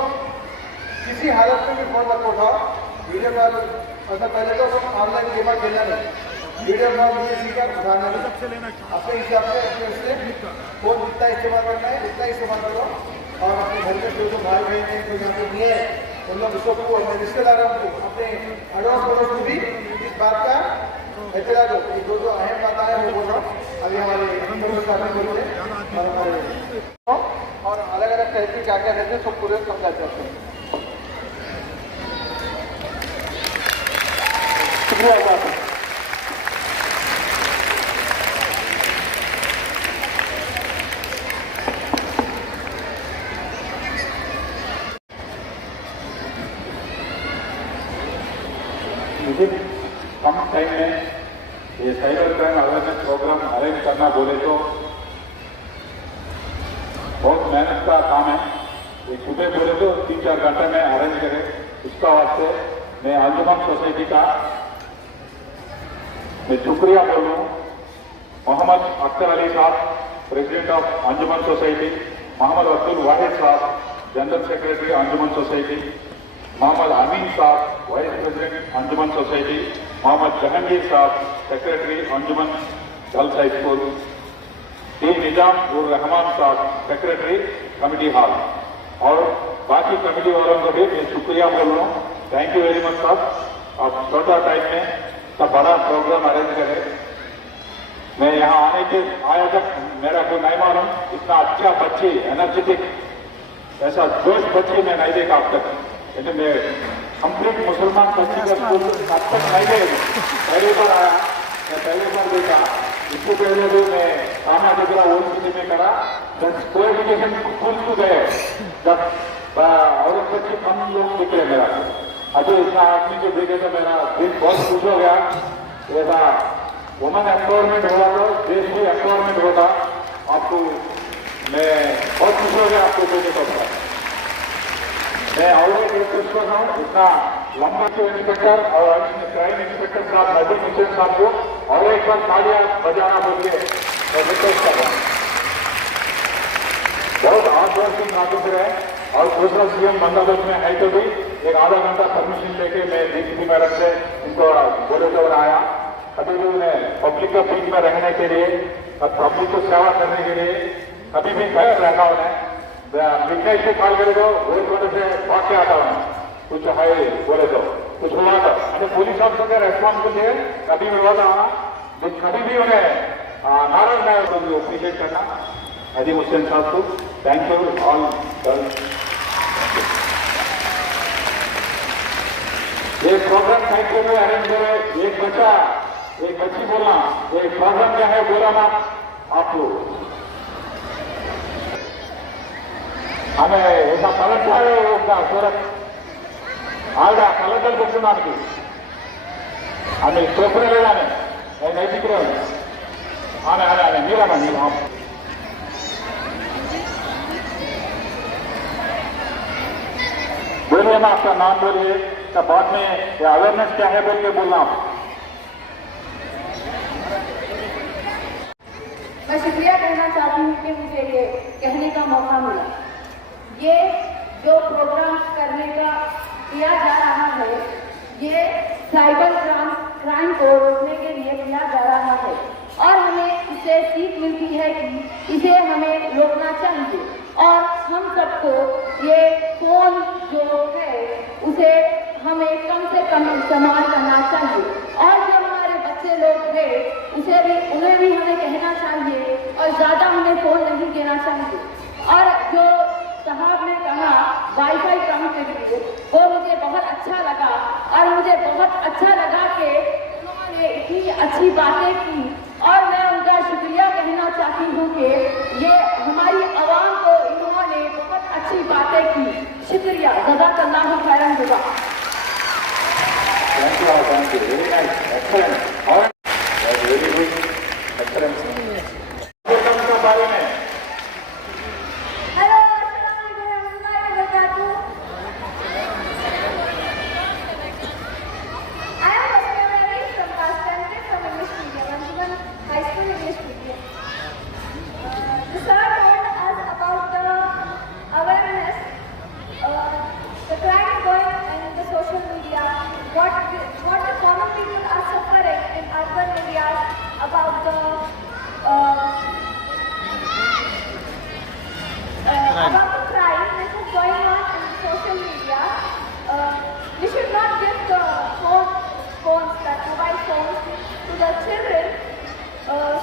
किसी हालत में भी फोन मत उठाओ। वीडियो कॉल मतलब पहले तो ऑनलाइन गेम खेलना नहीं, वीडियो कॉल ये सीखा उठाना नहीं, अपने हिसाब से अपने उससे फोन जितना इस्तेमाल करना है उतना इस्तेमाल करो। और अपने घर में जो भाई बहन है कोई यहाँ पे नहीं है उन लोग उसको अपने रिश्तेदारों को अपने अड़ोस पड़ोस को भी इस बात का एतला दो। जो जो अहम बात है वो बोलो, अभी हमारे बोलते और अलग अलग तहसील क्या क्या कहते हैं सब पूरे समझा जाते हैं। शुक्रिया बात मुझे कम टाइम में ये cyber crime awareness programme arrange करना बोले तो बहुत मेहनत का काम है। ये सुबह बोले तो 3-4 घंटे में अरेंज करे। उसका वास्ते मैं अंजुमन सोसाइटी का मैं शुक्रिया बोलूँ। Mohammad Akhtar Ali sahab, president of Anjuman society, Mohammad Abdul Wahid sahab, general secretary Anjuman society, Mohammad Amin sahab, vice president Anjuman society, Mohammad Jahangir sahab, secretary Anjuman girls high school, T Nizam ur Rahman साहब, सेक्रेटरी कमेटी हॉल, और बाकी कमेटी वालों को भी मैं शुक्रिया बोल रहा हूँ। थैंक यू वेरी मच साहब। आप छोटा टाइम में सब बड़ा प्रोग्राम अरेंज करें। मैं यहाँ आया तक मेरा को नहीं मालूम इतना अच्छा बच्चे एनर्जेटिक ऐसा जोश बच्चे मैं नहीं देखा अब तक। यानी मैं कंप्लीट मुसलमान बच्चे का स्कूल अब तक नहीं गए। पहली बार आया, मैं पहली बार देखा। इससे पहले भी मैं आना गुजरा ओल्ड सिटी में करा, को एजुकेशन स्कूल को गए जब और बच्चे कम लोग निकले मेरा। अभी इतना आदमी को देखे तो मेरा दिल बहुत खुश हो गया। ऐसा वुमेन एम्पावरमेंट हुआ तो देश भी एम्पावरमेंट होता। आपको मैं बहुत खुश हो गया आपको देने को। मैं और एक रिक्वेस्ट कर रहा हूँ, इतना लंबा से इंस्पेक्टर और क्राइम इंस्पेक्टर साहब नजर हुसैन साहब को और एक बार तालियां बजाना बोल के मैं रिक्वेस्ट कर रहा हूँ। बहुत हार्डवर्किंग ऑफिसर है और दूसरा सीएम बंदोबस्त में है तो भी एक आधा घंटा परमिशन लेके मैं डीसीपी मैडम से इनको बोले तो आया। कभी भी उन्हें पब्लिक के बीच में रहने के लिए और पब्लिक को सेवा करने के लिए कभी भी तैयार रहना उन्हें। मिडनाइट से कॉल करे तो वोट होने से भाग के आता हूँ। कुछ है बोले तो कुछ हुआ था अरे पुलिस ऑफिसर का रेस्पॉन्सिबिलिटी है। कभी भी हुआ था कभी भी उन्हें नाराज नहीं होता अप्रिशिएट करना नजीम हुसैन साहब को। Thank you all. एक प्रोग्राम थैंक यू में अरेंज करे। एक बच्ची बोलना एक प्रोग्राम क्या है बोला ना आप लोग हमें ऐसा कलर होगा सूरत आड़ा कलर बच्चों की हमें सोपने लेने नहीं दिख रहे आने आने आने नीला ना नीला बोलिए ना आपका नाम बोलिए तब बाद में अवेयरनेस क्या है बोल के बोलना आप। मैं शुक्रिया कहना चाहती हूँ कि मुझे ये कहने का मौका मिला। ये जो प्रोग्राम करने का किया जा रहा है ये साइबर क्राइम को रोकने के लिए किया जा रहा है और हमें इससे सीख मिलती है कि इसे हमें रोकना चाहिए और हम सबको ये फोन जो है उसे हमें कम से कम इस्तेमाल करना चाहिए और जो हमारे बच्चे लोग हैं उन्हें भी हमें कहना चाहिए और ज़्यादा हमें फोन नहीं देना चाहिए। और जो साहब ने कहा वाईफाई कम के लिए वो मुझे बहुत अच्छा लगा और मुझे बहुत अच्छा लगा कि उन्होंने इतनी अच्छी बातें की और मैं उनका शुक्रिया कहना चाहती हूँ कि ये हमारी आवाम को इन्होंने बहुत अच्छी बातें की। शुक्रिया जज़ाकल्लाहु खैरन जज़ा। Thank you very nice excellent और वेरी गुड एक्सीलेंट के बारे में about the crime which is going on in social media. We should not give the phones, that mobile phones, to the children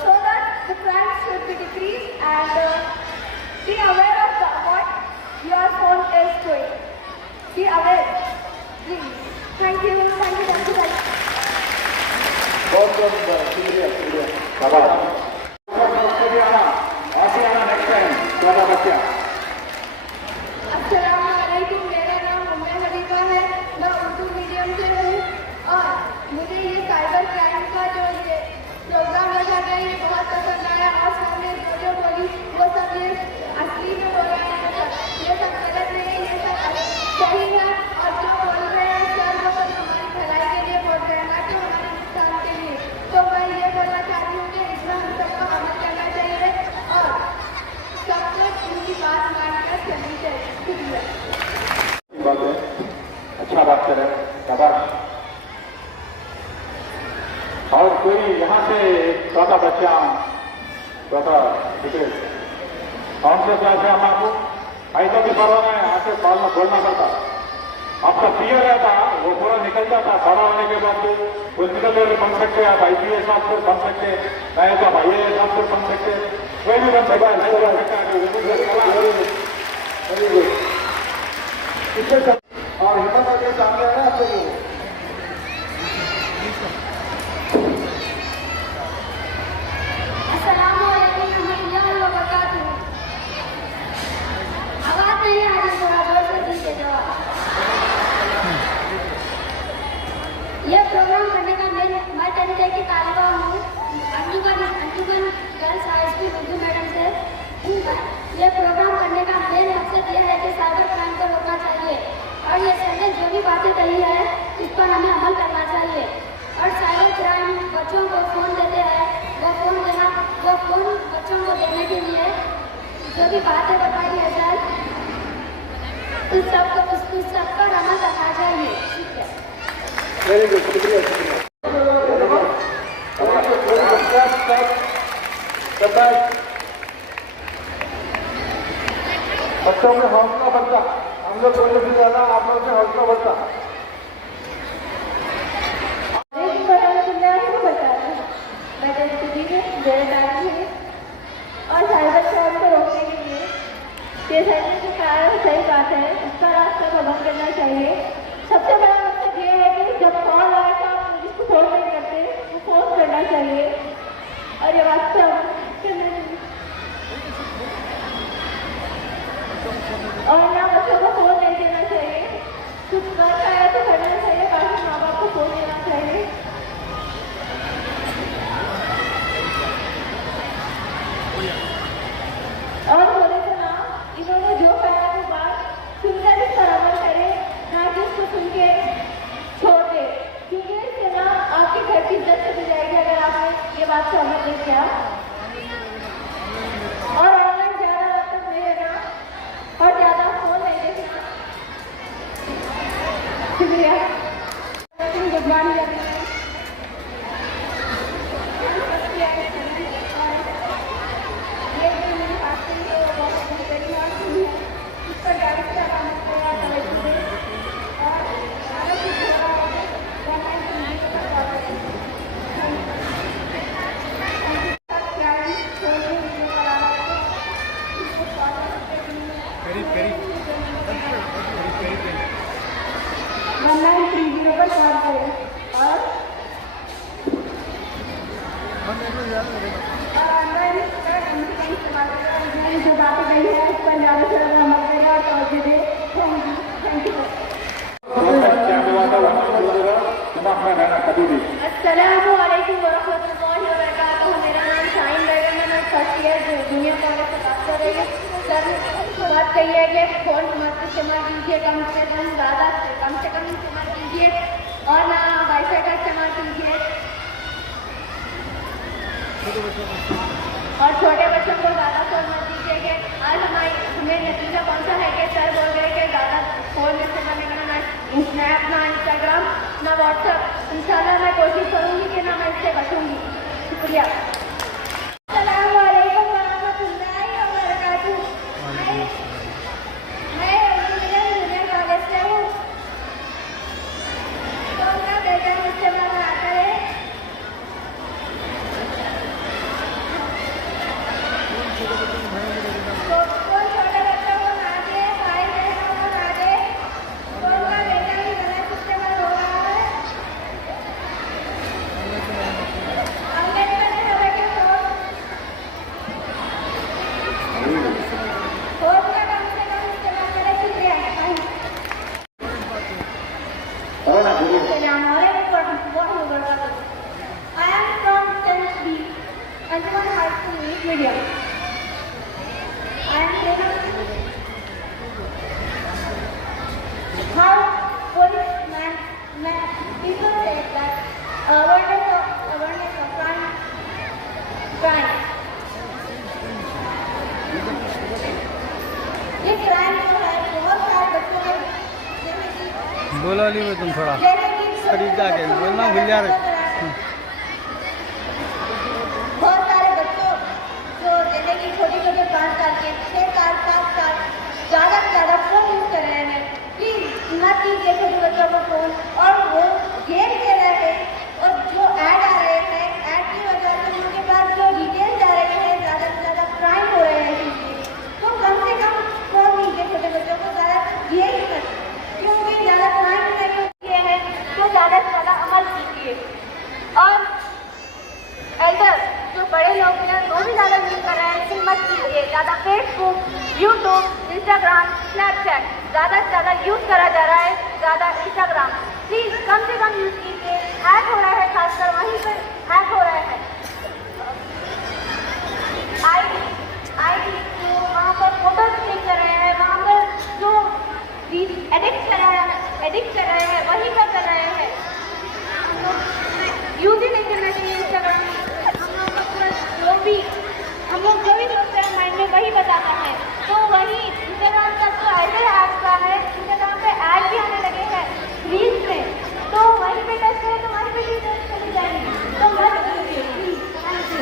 so that the crime should be decreased and be aware of what your phone is doing. Be aware, please. Thank you. बहुत शुक्रिया नेक्स्ट टाइम ज़्यादा बच्चा। अस्सलामुअलैकुम, मेरा नाम उम्मे हबीबा है, मैं उर्दू मीडियम से हूँ और मुझे ये साइबर क्राइम का जो ये प्रोग्राम रखा गया ये बहुत पसंद आया और सामने जो बोली वो सब ये असली में बोला है, ये सब गलत कोई यहाँ से छोटा बच्चा छोटा टिकट कौन से क्लास है हम आपको ऐसा भी परवाह है आके कॉल में बोलना पड़ता आपका क्लियर रहता वो पूरा निकल जाता बड़ा होने के बाद पॉलिटिकल लेवल बन सकते आप IPS ऑफिसर बन सकते नहीं तो आप IAS ऑफिसर बन सकते कोई भी बन सकता नहीं बन सकता और हिम्मत करके सामने आना आपको आवाज नहीं आ रही, थोड़ा जोर से दीजिए जवाब। यह प्रोग्राम करने का मैं 10th की तालिबा हूँ Anjuman girls high school Urdu madam से। यह प्रोग्राम करने का मेन मकसद यह है कि साइबर क्राइम को रोकना चाहिए और ये संदेश जो भी बातें कही है इस पर हमें अमल करना चाहिए। और साइबर क्राइम बच्चों को फ़ोन देते हैं, वो फ़ोन बच्चों को देने के लिए जो भी बातें बताई है सर उस सब पर अमल करना चाहिए। ठीक है, वेरी गुड, शुक्रिया बच्चों में हौसला बढ़ता, हम लोग बोलने से ज्यादा आप लोग में हौसला बढ़ता। और साइबर क्राइम को रोकने के लिए ये सही बात है, इसका रास्ता को बंद करना चाहिए। सबसे बड़ा मकसद ये है कि जब कॉल आए तो आप पुलिस को फोन नहीं करते, वो फोन करना चाहिए और ये वास्तव करना चाहिए और ना बच्चों को फोन नहीं देना चाहिए। कुछ वर्क आया तो करना चाहिए, बाकी माँ बाप को फोन देना चाहिए। और बोले तो ना इन्होंने जो कहा वो बात सुनकर इस पर अमल करे, ना कि उसको सुन के छोड़ दे, क्योंकि इससे ना आपके घर की इज्जत चली जाएगी अगर आपने ये बात को अमल नहीं किया। और ऑनलाइन ज़्यादा वक्त तक नहीं रहना और ज़्यादा फोन नहीं देखना। शुक्रिया। गुड मॉर्निंग जो बातें कही है उस पर ज़्यादा से ज़्यादा अमल करें और तवज्जो दें। Thank you. अस्सलामु अलैकुम वरहमतुल्लाहि वबरकातुहू। मेरा नाम शाहीन बेगम है, मैं फर्स्ट ईयर जूनियर कॉलेज से बात कर रही हूँ। सर बात कही है कि फ़ोन मत इस्तेमाल कीजिए, कम से कम इस्तेमाल कीजिए और ना वाईफाई का इस्तेमाल कीजिए। और छोटे बच्चों को ज़्यादा फ़ोन मत दीजिए। कि आज हमें नतीजा कौन सा है कि सर बोल रहे कि ज़्यादा फ़ोन इस्तेमाल नहीं करना, ना अपना इंस्टाग्राम ना व्हाट्सएप। इंशाल्लाह मैं कोशिश करूँगी कि ना मैं इससे बचूँगी। शुक्रिया। अस्सलामु अलैकुम वरहमतुल्लाहि वबरकातुहू। मैं जूनियर कॉलेज से हूँ। तो मेरा बेटा इस्तेमाल ना करे। कोई छोटे बच्चों को ना दे, भाई बहनों को ना दे। फोन का बेटा भी गलत इस्तेमाल हो रहा है। अम्बेडकर ने हमें क्या फोन का कम से कम इस्तेमाल करें। शुक्रिया। I am from 10th B, Anjuman High School English Medium. I am saying how policemen, people say that awareness of crime. ये crime जो है बहुत सारे बच्चों में बोलो अली में तुम थोड़ा जैसे कि करीब जाके बोलना भूल जा रहे। साल के 6 साल 7 साल ज़्यादा से ज़्यादा फ़ोन यूज़ कर रहे हैं। प्लीज़ मत दीजिए छोटे बच्चों को फ़ोन, और वो गेम खेल रहे हैं और जो ऐड आ रहे हैं, ऐड की वजह से उनके पास जो डिटेल जा रहे हैं, ज़्यादा से ज़्यादा क्राइम हो रहे हैं इसलिए। तो कम से कम फ़ोन दीजिए छोटे बच्चों को, ज़्यादा ये ही कर, क्योंकि ज़्यादा क्राइम नहीं होती है तो ज़्यादा से ज़्यादा अमल कीजिए। और एल्डर जो बड़े लोग हैं वो भी ज़्यादा यूज़ कर रहे हैं, लेकिन मत कीजिए ज़्यादा। फेसबुक, यूट्यूब, इंस्टाग्राम, स्नैपचैट ज़्यादा से ज़्यादा यूज़ करा जा रहा है, ज़्यादा इंस्टाग्राम प्लीज़ कम से कम यूज़ कीजिए। हैक हो रहा है, खासकर वहीं पर हैक हो रहा है। आई जो वहाँ पर फोटोज क्लिक कर रहे हैं, वहाँ पर जो एडिक्ट कर रहे हैं वहीं पर कर रहे हैं। यूज़ ही नहीं करना चाहिए इंस्टाग्राम। हम लोग जो भी सोचते हैं माइंड में वही बताते हैं, तो वही इंस्टाग्राम का तो ऐसे आता है, इंस्टाग्राम पे ऐड भी आने लगे हैं रील्स में, तो वहीं पे टच करें तो वहीं पे भी टच चली जाएगी। तो मत कीजिए प्लीज। Thank you.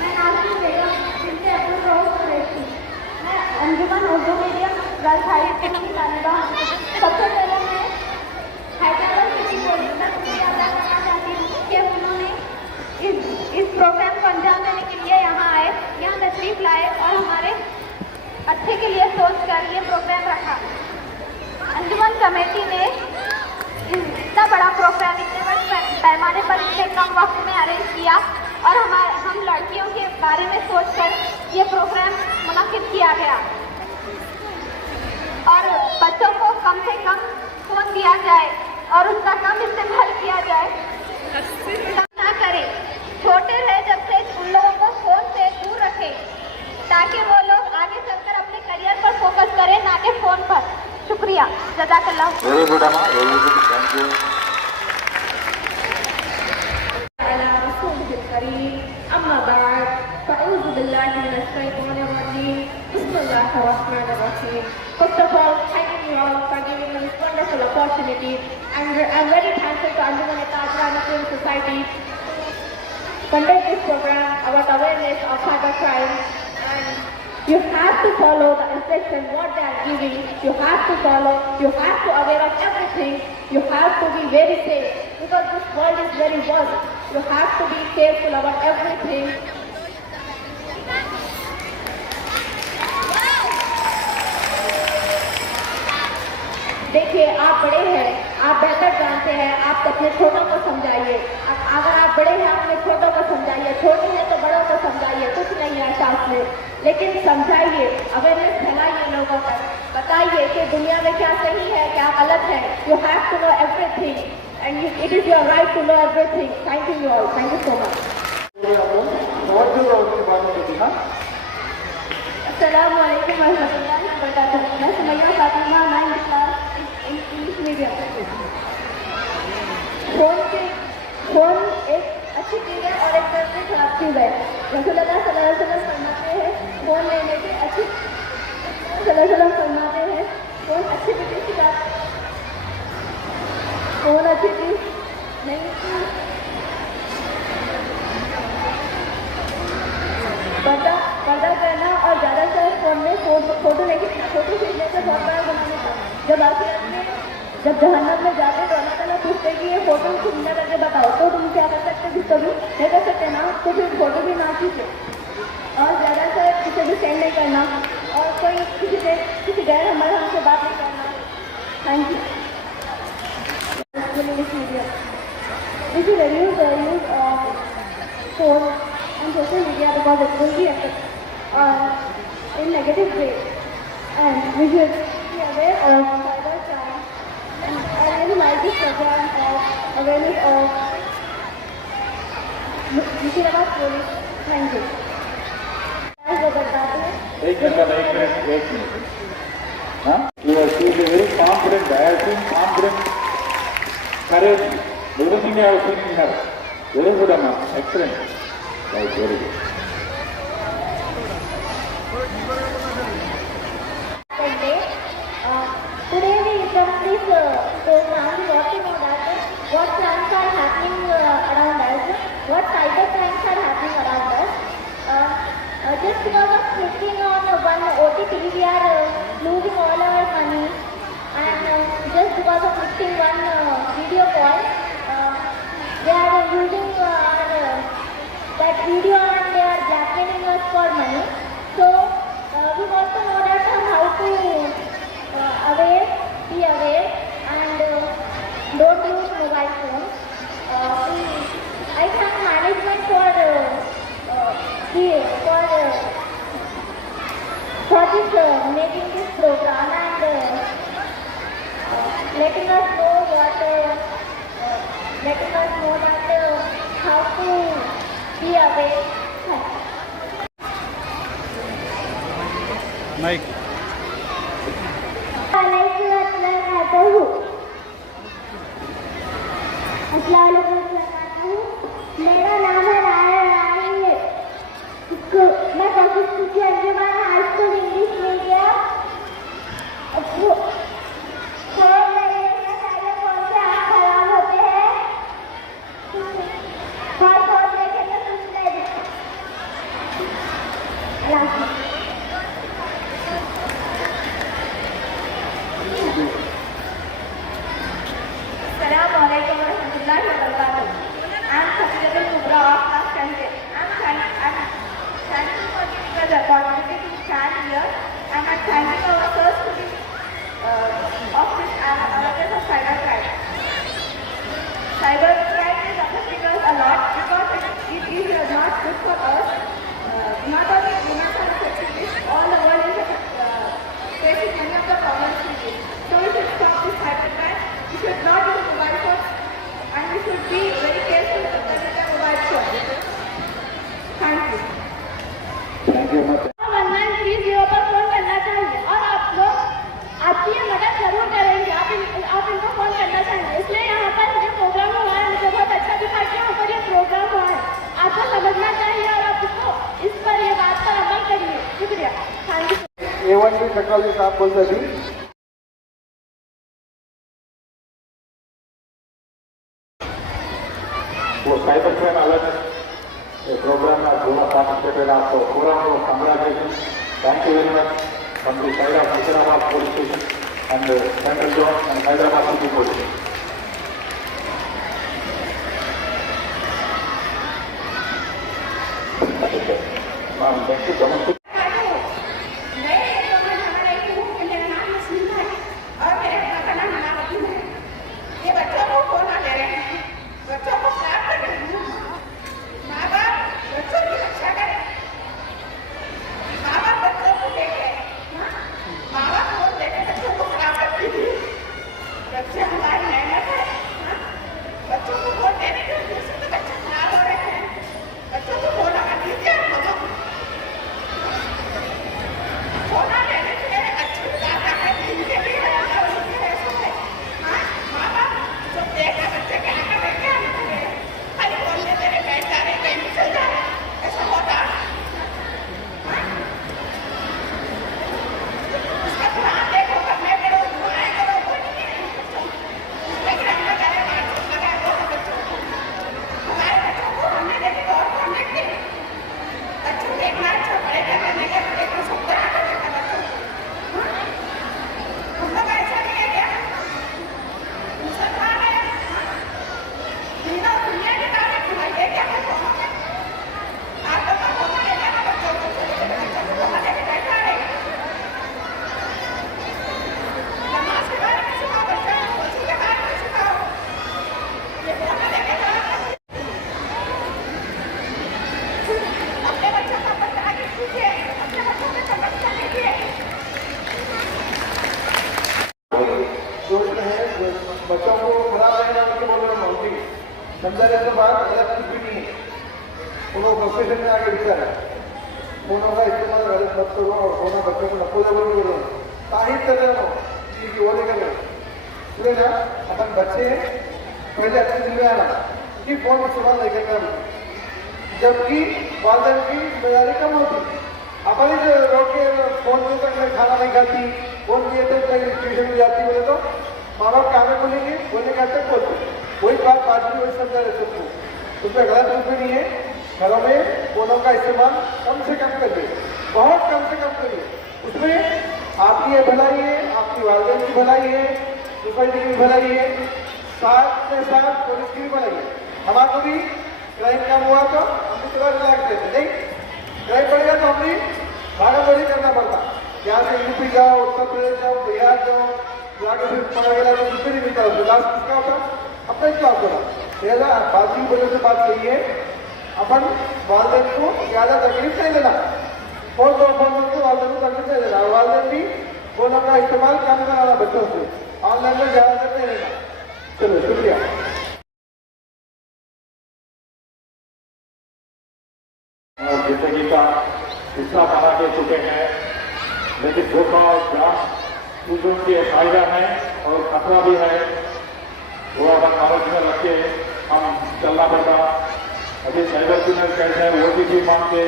मैं आपकी बेगम जिनसे अपना रोज कर रही थी, मैं Anjuman Urdu medium girls high school की तालिबा। सबसे पहले मैं हैदराबाद सिटी पुलिस का शुक्रिया अदा करना चाहती हूँ कि उन्होंने इस प्रोग्राम को अंजाम देने के लिए यहाँ आए, यहाँ तशरीफ लाए और हमारे अच्छे के लिए सोच कर ये प्रोग्राम रखा। अंजुमन कमेटी ने इतना बड़ा प्रोग्राम इतने बड़े पैमाने पर इतने कम वक्त में अरेंज किया और हम लड़कियों के बारे में सोचकर ये प्रोग्राम मुनक्किद किया गया। और बच्चों को कम से कम फ़ोन दिया जाए और उसका कम इस्तेमाल किया जाए, ना करें। छोटे रहे जब से उन लोगों को फ़ोन से दूर रखें ताकि वो लोग आगे चलकर अपने करियर पर फोकस करें, ना कि फ़ोन पर। शुक्रिया, जज़ाकल्लाह। वेरी गुड अम्मा, very good, thank you. First of all, thank you all for giving me this wonderful opportunity, and I'm very thankful to Anjuman Muslim Society to conduct this program about awareness of cybercrime. And you have to follow the instruction what they are giving. You have to follow. You have to aware of everything. You have to be very safe because this world is very worst. You have to be careful about everything. देखिए, आप बड़े हैं, आप बेहतर जानते हैं, आप अपने छोटों को समझाइए। अगर आप बड़े हैं, अपने छोटों को समझाइए। छोटे हैं तो बड़ों को समझाइए, कुछ नहीं है साथ में, लेकिन समझाइए, अवेयरनेस फैलाइए लोगों तक, बताइए कि दुनिया में क्या सही है, क्या गलत है। You have to know everything and it is your right to know everything. Thank you all, thank you so much. अस्सलाम वालेकुम रहमतुल्लाहि व बरकातहू। मैं Sumaiya Fatima, 9th class English medium. Phone एक अच्छी चीज़ है और एक तरह से खराब चीज़ है। रसूलुल्लाह सल्लल्लाहु अलैहि वसल्लम फरमाते हैं फ़ोन लेने की अच्छी फरमाते हैं फ़ोन अच्छी चीज़ की बात, फ़ोन अच्छी चीज़ नहीं थी। पर्दा करना और ज़्यादातर फ़ोन में फोटो खींचने से बहुत बड़ा बनाने का। जब आखिरत में जब जहन्नम में जाते तो अल्लाह ताला पूछते कि ये फ़ोटो खींचना करके बताओ, तो तुम क्या कर सकते हो? कभी नहीं कर सकते ना, तो फिर फ़ोटो भी ना खींचे और ज़्यादातर किसी भी सेंड नहीं करना और कोई किसी गैर हमसे बात नहीं करना। Thank you. This is a use of phone and social media because it will be affected in negative way, and we should be aware of cybercrime. And I really like this program of awareness of Muslimat police. Thank you. एक मिनट। हाँ, you are very confident. I have seen confident, courage. Everything I have seen in her. Very good, Amma. Excellent. Right, very good. Today we complete the program. We got to know that what plans what cyber crimes are happening around us. Just because of clicking on one OTP, we are losing all our money, and just because of clicking one video call, they are using that video and they are blackmailing us for money. So we also know that how to be aware, and don't use mobile phones. I thank management for this making this program and letting us know that how to be aware. Mike. मेरा नाम है राय। मैं कॉलेज अंजुमन हाई स्कूल इंग्लिश मीडियम कौन से आँख खराब होते हैं बहुत देखे तो कुछ नहीं दिखता। Assalamualaikum warahmatullahi wabarakatuh. I'm Satyajit Kubra of class 10. I'm thankful for giving us the opportunity to stand here, and I'm thanking our sirs to be of this awareness of cybercrime. Cybercrime is affecting us a lot because it is not good for us. Not only women are affected this, all the world is facing many of the problems with this. So we should stop this cybercrime. We should not use mobile phones, and we should be very careful with the mobile phone. Thank you. Thank you much. 1130 पर फोन करना चाहिए और आप लोग आपकी ये मदद जरूर करेंगे। आप इनको फोन करना चाहिए। इसलिए यहाँ पर जो प्रोग्राम हुआ है मुझे बहुत अच्छा दिखा कि यहाँ पर ये प्रोग्राम हुआ है। आपको समझना चाहिए और आप इस पर ये बात पर अमल करिए। शुक्रिया। Thank you. A1 भी चक्रवर्ती साहब बोल रहे थे। वो साइबर क्राइम अवेयरनेस प्रोग्राम में जो पार्टिसिपेटेड आपको पूरा congratulations. Thank you very much from the side of Hyderabad Police Station and Central Zone and Hyderabad City Police. Ma'am, thank you so much. बच्चों को खराब रहना उनके बोल रहे हैं समझाने के बाद गलत कुछ भी नहीं है। उनको प्रोफेशन में आगे विचार है फोनों का इस्तेमाल गलत मत करो और फोन बच्चों को नको जरूर बोलो काही तरह की वो नहीं करो पूरे ना अपन बच्चे पहले अच्छे जिम्मेदार कि फोन इस्तेमाल नहीं करना जबकि वालदेन की जिम्मेदारी कम होती। अपन रोक के फोन में तक मैं खाना नहीं खाती फोन दिए थे ट्यूशन में जाती बोले तो माँ बाप कामे बोलेंगे बोलने का तक बोलते वही बात बाद में वही समझा रहे सबको उसमें गलत कुछ भी नहीं है। घरों में फ़ोनों का इस्तेमाल कम से कम करिए, बहुत कम से कम करिए। उसमें आपकी ये भलाई है, आपकी वालदेन की भलाई है, सोसाइटी की भलाई है, साथ में साथ पुलिस की भी भलाई है। हमारा भी क्राइम कम हुआ तो हम भी थोड़ा रिलैक्स लेते, नहीं क्राइम बढ़ गया तो हम भी भागा दौड़ी करना पड़ता। यहाँ से यूपी जाओ, उत्तर प्रदेश जाओ, बिहार जाओ, जाके फिर पकड़ गया तो कुछ भी नहीं मिलता। लास्ट किसका होता? अपना ही क्लास होता। लिहाजा बात की वजह से बात यही है, अपन वालदेन को ज़्यादा तकलीफ नहीं देना। फोन को वालदेन को तकलीफ नहीं देना। वालदेन भी फोनों का इस्तेमाल कम कराना बच्चों से, ऑनलाइन में ज़्यादा नहीं रहना। चलो शुक्रिया। जिंदगी का हिस्सा बना के चुके हैं, लेकिन धोखा और जांच चीजों के फायदा है और खतरा भी है, वो अगर कागज में रख के हम चलना पड़ता। अभी साइबर क्रिमिनल कहते हैं OTP मांग के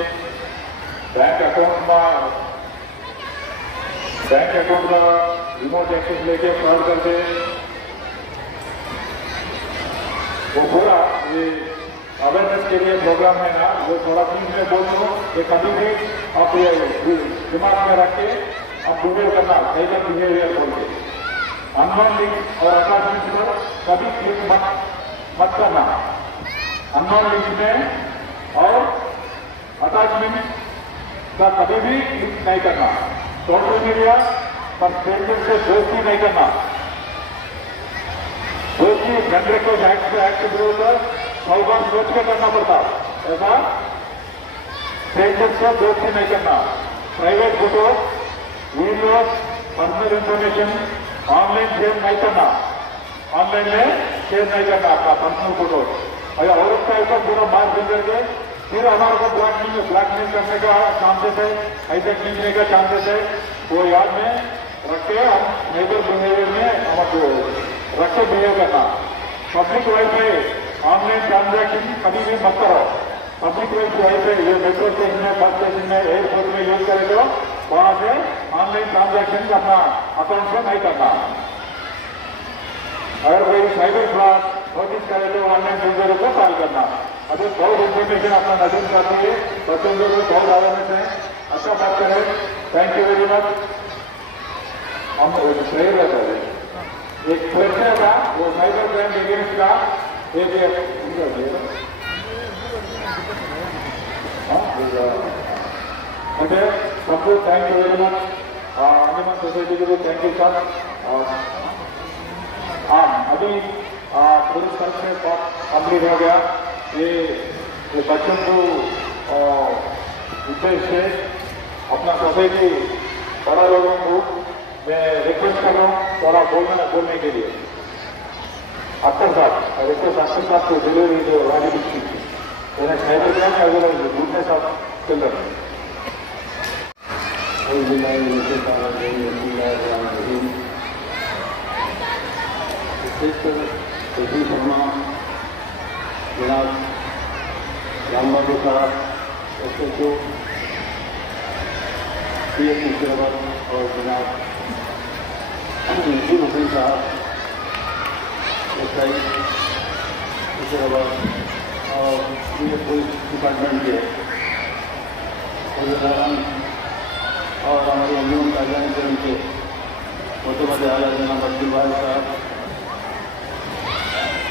बैंक अकाउंट का रिमोट एक्सेस लेके फ्रॉड करते। वो पूरा ये अवेयरनेस के लिए प्रोग्राम है ना, वो थोड़ा चीज में बोल दो कि कभी भी आप ये दिमाग में रख के आप गूगल करना साइबर बिहेवियर बोल के। अननोन लिंक और अटैचमेंट पर कभी क्लिक मत करना। अननोन लिंक में और अटैचमेंट का कभी भी क्लिक नहीं करना। सोशल मीडिया पर स्ट्रेंजर से दोस्ती नहीं करना। दोस्ती जनरेट को एक्ट विरोध 100 बार सोच के करना पड़ता। ऐसा स्ट्रेंजर से दोस्ती नहीं करना। Private photo, videos, personal information online share नहीं करना। ऑनलाइन में शेयर नहीं करना आपका पर्सनल फोटो। अगर औरत का ऊपर पूरा मार्क बन करके फिर हमारे को ब्लैकमेल करने का चांसेस है, ऐसे खींचने का चांसेस है, वो याद में रख के हम नेबर बिहेवियर में हमको रख के बिहेव करना। पब्लिक वाईफाई ऑनलाइन ट्रांजैक्शन कभी भी मत करो। पब्लिक वाईफाई ये मेट्रो स्टेशन में, बस स्टेशन में, एयरपोर्ट में यूज करे तो वहां से ऑनलाइन ट्रांजैक्शन अपना अकाउंट से नहीं करना। अगर कोई साइबर फ्रॉड नोटिस करे तो ऑनलाइन यूजर को कॉल करना। अभी बहुत इन्फॉर्मेशन अपना नजर करती है, बच्चों को बहुत अवेयरनेस है। अच्छा बात करें, थैंक यू वेरी मच। हम सही रहता है एक चर्चा था, वो साइबर क्राइम अगेंस्ट का ओके। सबको thank you very much. Anjuman society को भी थैंक यू सर। हाँ, अभी पुलिस तरफ से कंप्लीट हो गया। ये बच्चों को उद्देश्य से अपना सोसाइटी बड़ा लोगों को मैं रिक्वेस्ट कर रहा हूँ थोड़ा बोलने के लिए। अक्सर साहब रिक्वेस्ट अक्सर साहब को डिलीवरी जो राजी की मैंने साइबर क्राइम अगर घूमने साथ चल रहे हैं। जनाब रामबाबू साहब, SHO PM मुशीराबाद और जनाब नजीर हुसैन साहब SI मुशीराबाद और पुलिस डिपार्टमेंट के और हमारे अंजुमन कादियानी के मोतबद आला जनाब अब्दुल वाहिद साहब,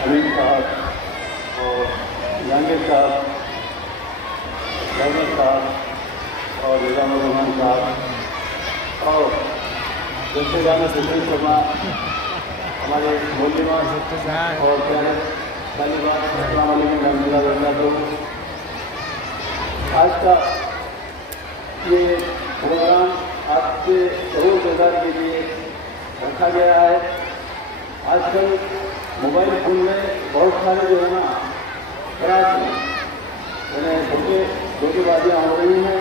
अमीन साहब और जहांगीर साहब, जहांगीर साहब और निजामुर रहमान साहब और जैसे गाना सुशील शर्मा हमारे बोलीवाल और प्यारे तालिबान तो आज का ये प्रोग्राम आपके जरूर बेदार के लिए रखा गया है। आजकल मोबाइल फोन में बहुत सारे जो है ना खराब धोखेबाजियाँ हो रही हैं।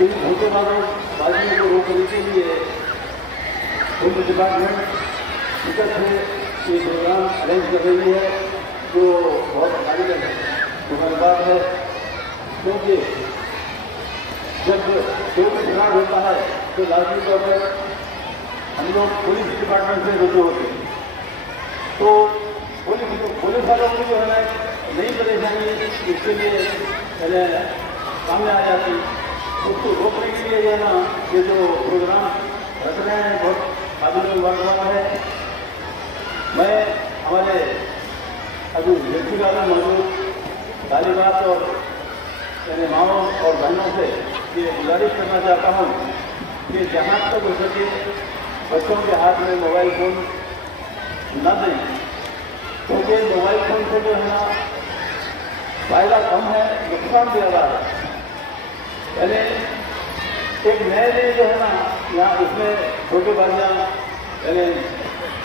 इन धोखेबाजियों को रोकने के लिए पुलिस डिपार्टमेंट टिकट से ये प्रोग्राम अरेंज कर रही है, जो बहुत भारी बात है, क्योंकि जब कोई भी खराब होता है तो लाजमी तौर पर हम लोग पुलिस डिपार्टमेंट से रुजू होते हैं। तो पुलिस वालों को जो है ना नई परेशानी इसके लिए पहले सामने आ जाती, उसको रोकने के लिए जो है ना ये जो प्रोग्राम रख रहे हैं बहुत काबिल वर्तमान है। मैं हमारे अभी व्यक्तिगत मौजूद तालिबात और यानी माओ और बहनों से ये गुजारिश करना चाहता हूँ कि जहाँ तक हो सके बच्चों के हाथ में मोबाइल फ़ोन न दें, क्योंकि मोबाइल फ़ोन से जो है ना फायदा कम है, नुकसान ज़्यादा है। यानी एक नए नए जो है ना यहाँ इसमें छोटे बाजियाँ यानी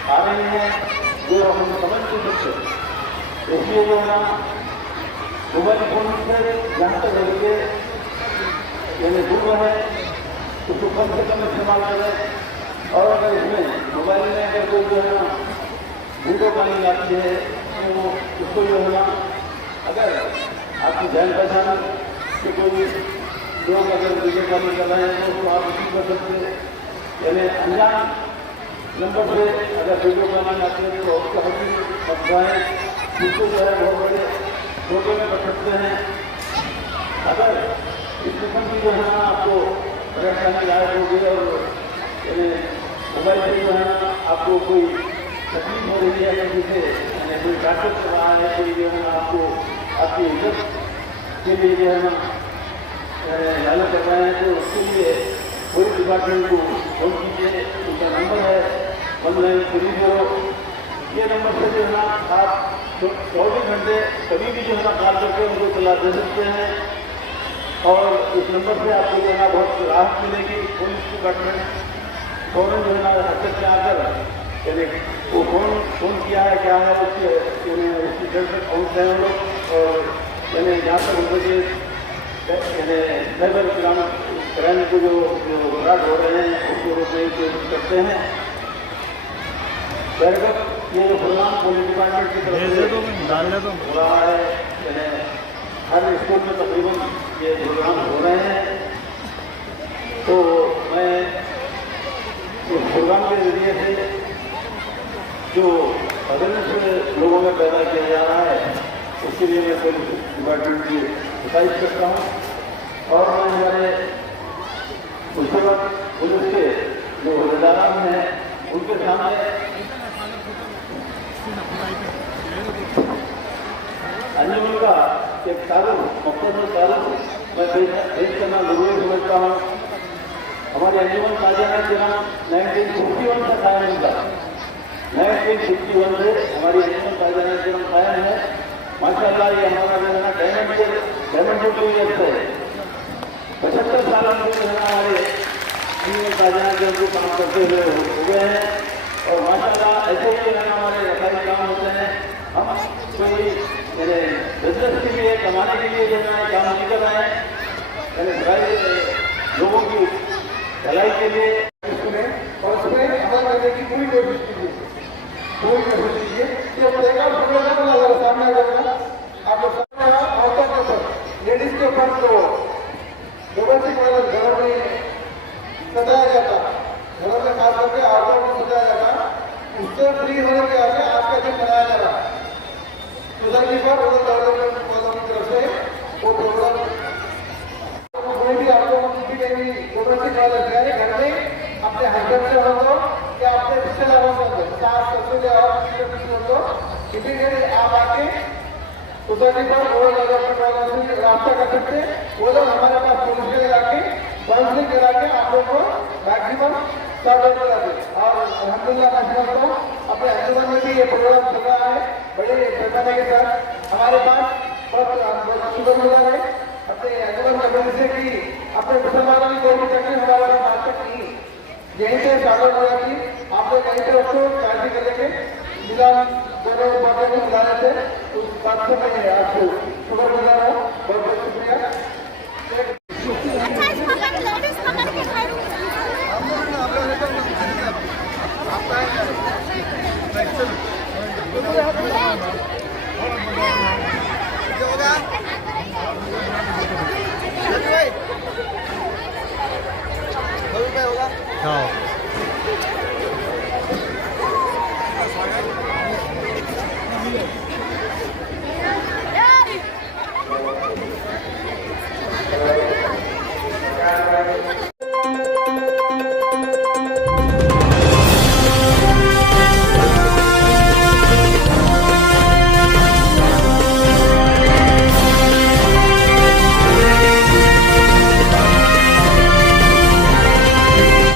आ रही हैं जो हम समझ नहीं सकते, इसलिए जो है ना मोबाइल फ़ोन से जहाँ तक रखिए यानी दूर है उसको कम से कम इस्तेमाल करें। और अगर इसमें मोबाइल में अगर कोई जो है ना वीडियो कॉलिंग आती है तो उसको जो है ना अगर आपकी जान पहचान कि कोई लोग अगर वीडियो कॉलिंग कर रहे हैं तो उसको आप रिसीव कर सकते हैं। यानी अनजान नंबर से अगर वीडियो कॉलिंग आती है तो उसको हमें समझाएँ, उसको जो है बहुत बड़े धोखे में कर सकते हैं। अगर इस किस्म की जो है ना आपको परेशानी लायक होगी और यानी मोबाइल से जो है ना आपको कोई तकलीफ हो रही है किसी से, यानी कोई डॉक्टर कर रहा है, कोई जो है ना आपको आपकी इज्जत के लिए जो है ना लालच कर रहे हैं, तो उसके लिए पुलिस डिपार्टमेंट को फोन कीजिए। उनका नंबर है 1930। ये नंबर से जो है ना आप 24 घंटे कभी भी जो है ना कॉल करके उनको सलाह दे सकते हैं और इस नंबर से आपको जो है ना बहुत राहत मिलेगी। पुलिस डिपार्टमेंट फ़ौरन जो है ना हरकत में आकर यानी वो फोन किया है क्या है उसकी जड़ तक पहुँच रहे हैं लोग। और यानी जहाँ तक उनको यानी साइबर क्राइम को जो अपराध हो रहे हैं उसको रोकने की कोशिश करते हैं। ये जो प्रोग्राम पुलिस डिपार्टमेंट की तरफ से हो रहा है, यानी हर स्कूल में तकरीबन ये प्रोग्राम हो रहे हैं, तो मैं इस प्रोग्राम के जरिए से जो अवेयरनेस लोगों में पैदा किया जा रहा है उसके लिए मैं पुलिस डिपार्टमेंट की सिफारिश करता हूँ। और मैं हमारे उसके बाद पुलिस के जो हवलदार हैं उनके सामने अंजुमन का एक तारुफ मुख्तसर तारुफ मैं पेश करना जरूरी समझता हूँ। हमारी अंजुमन ताजियाना के नाम 1951 का कायम हुआ। 1951 से हमारी अंजुमन ताजियाना के नाम कायम है। माशाअल्लाह ये हमारा जो है ना डायमंड टूरिस्ट है। 75 साल हम जो है ना हमारे अंजुमन ताजियाना के हमको काम करते हुए हो गए हैं और माशाअल्लाह ऐसे ही जो है ना हमारे रसाई काम होते हैं। हम कोई बिजनेस के लिए कमाने के लिए जो है काम नहीं कर रहे हैं, यानी लोगों की भलाई के लिए और उसमें अमल करने की पूरी कोशिश कीजिए, पूरी कोशिश कीजिए। ये प्रोग्राम सामने आ जाएगा आप लोग औरतों के ऊपर, लेडीज के ऊपर तो डोमेस्टिक वायलेंस घरों में सताया जाता, घरों में खास करके औरतों को सताया जाता, उससे फ्री होने के आगे आज का दिन मनाया जा रहा है। सोसाइटी पर की तरफ से वो प्रोग्राम कोई भी आपको किसी के भी डोमेस्टिक वायलेंस यानी घर में अपने हस्बैंड से हो तो या अपने रिश्तेदारों से हो, सास ससुर या और किसी हो तो किसी के आप आके सोसाइटी पर वो लोग रास्ता कर सकते हैं। वो लोग हमारे पास पुलिस के आके काउंसलिंग करा के आप लोग को मैक्सिमम सॉल्व करा दे। और अल्हम्दुलिल्लाह मैं समझता हूँ अपने अंजुमन में भी ये प्रोग्राम चल रहा है बड़े पैमाने के साथ। हमारे पास बहुत शुक्रगुजार है अपने अंजुमन कमेटी से कि अपने मुसलमानों की कोई भी तकलीफ हमारे पास आज तक नहीं यहीं से शामिल हो जाती। आप लोग कहीं से उसको शादी कर लेंगे मिला दोनों बातों को मिला लेते, उस बात से मैं आपको शुक्रगुजार हूँ। बहुत बहुत शुक्रिया। होगा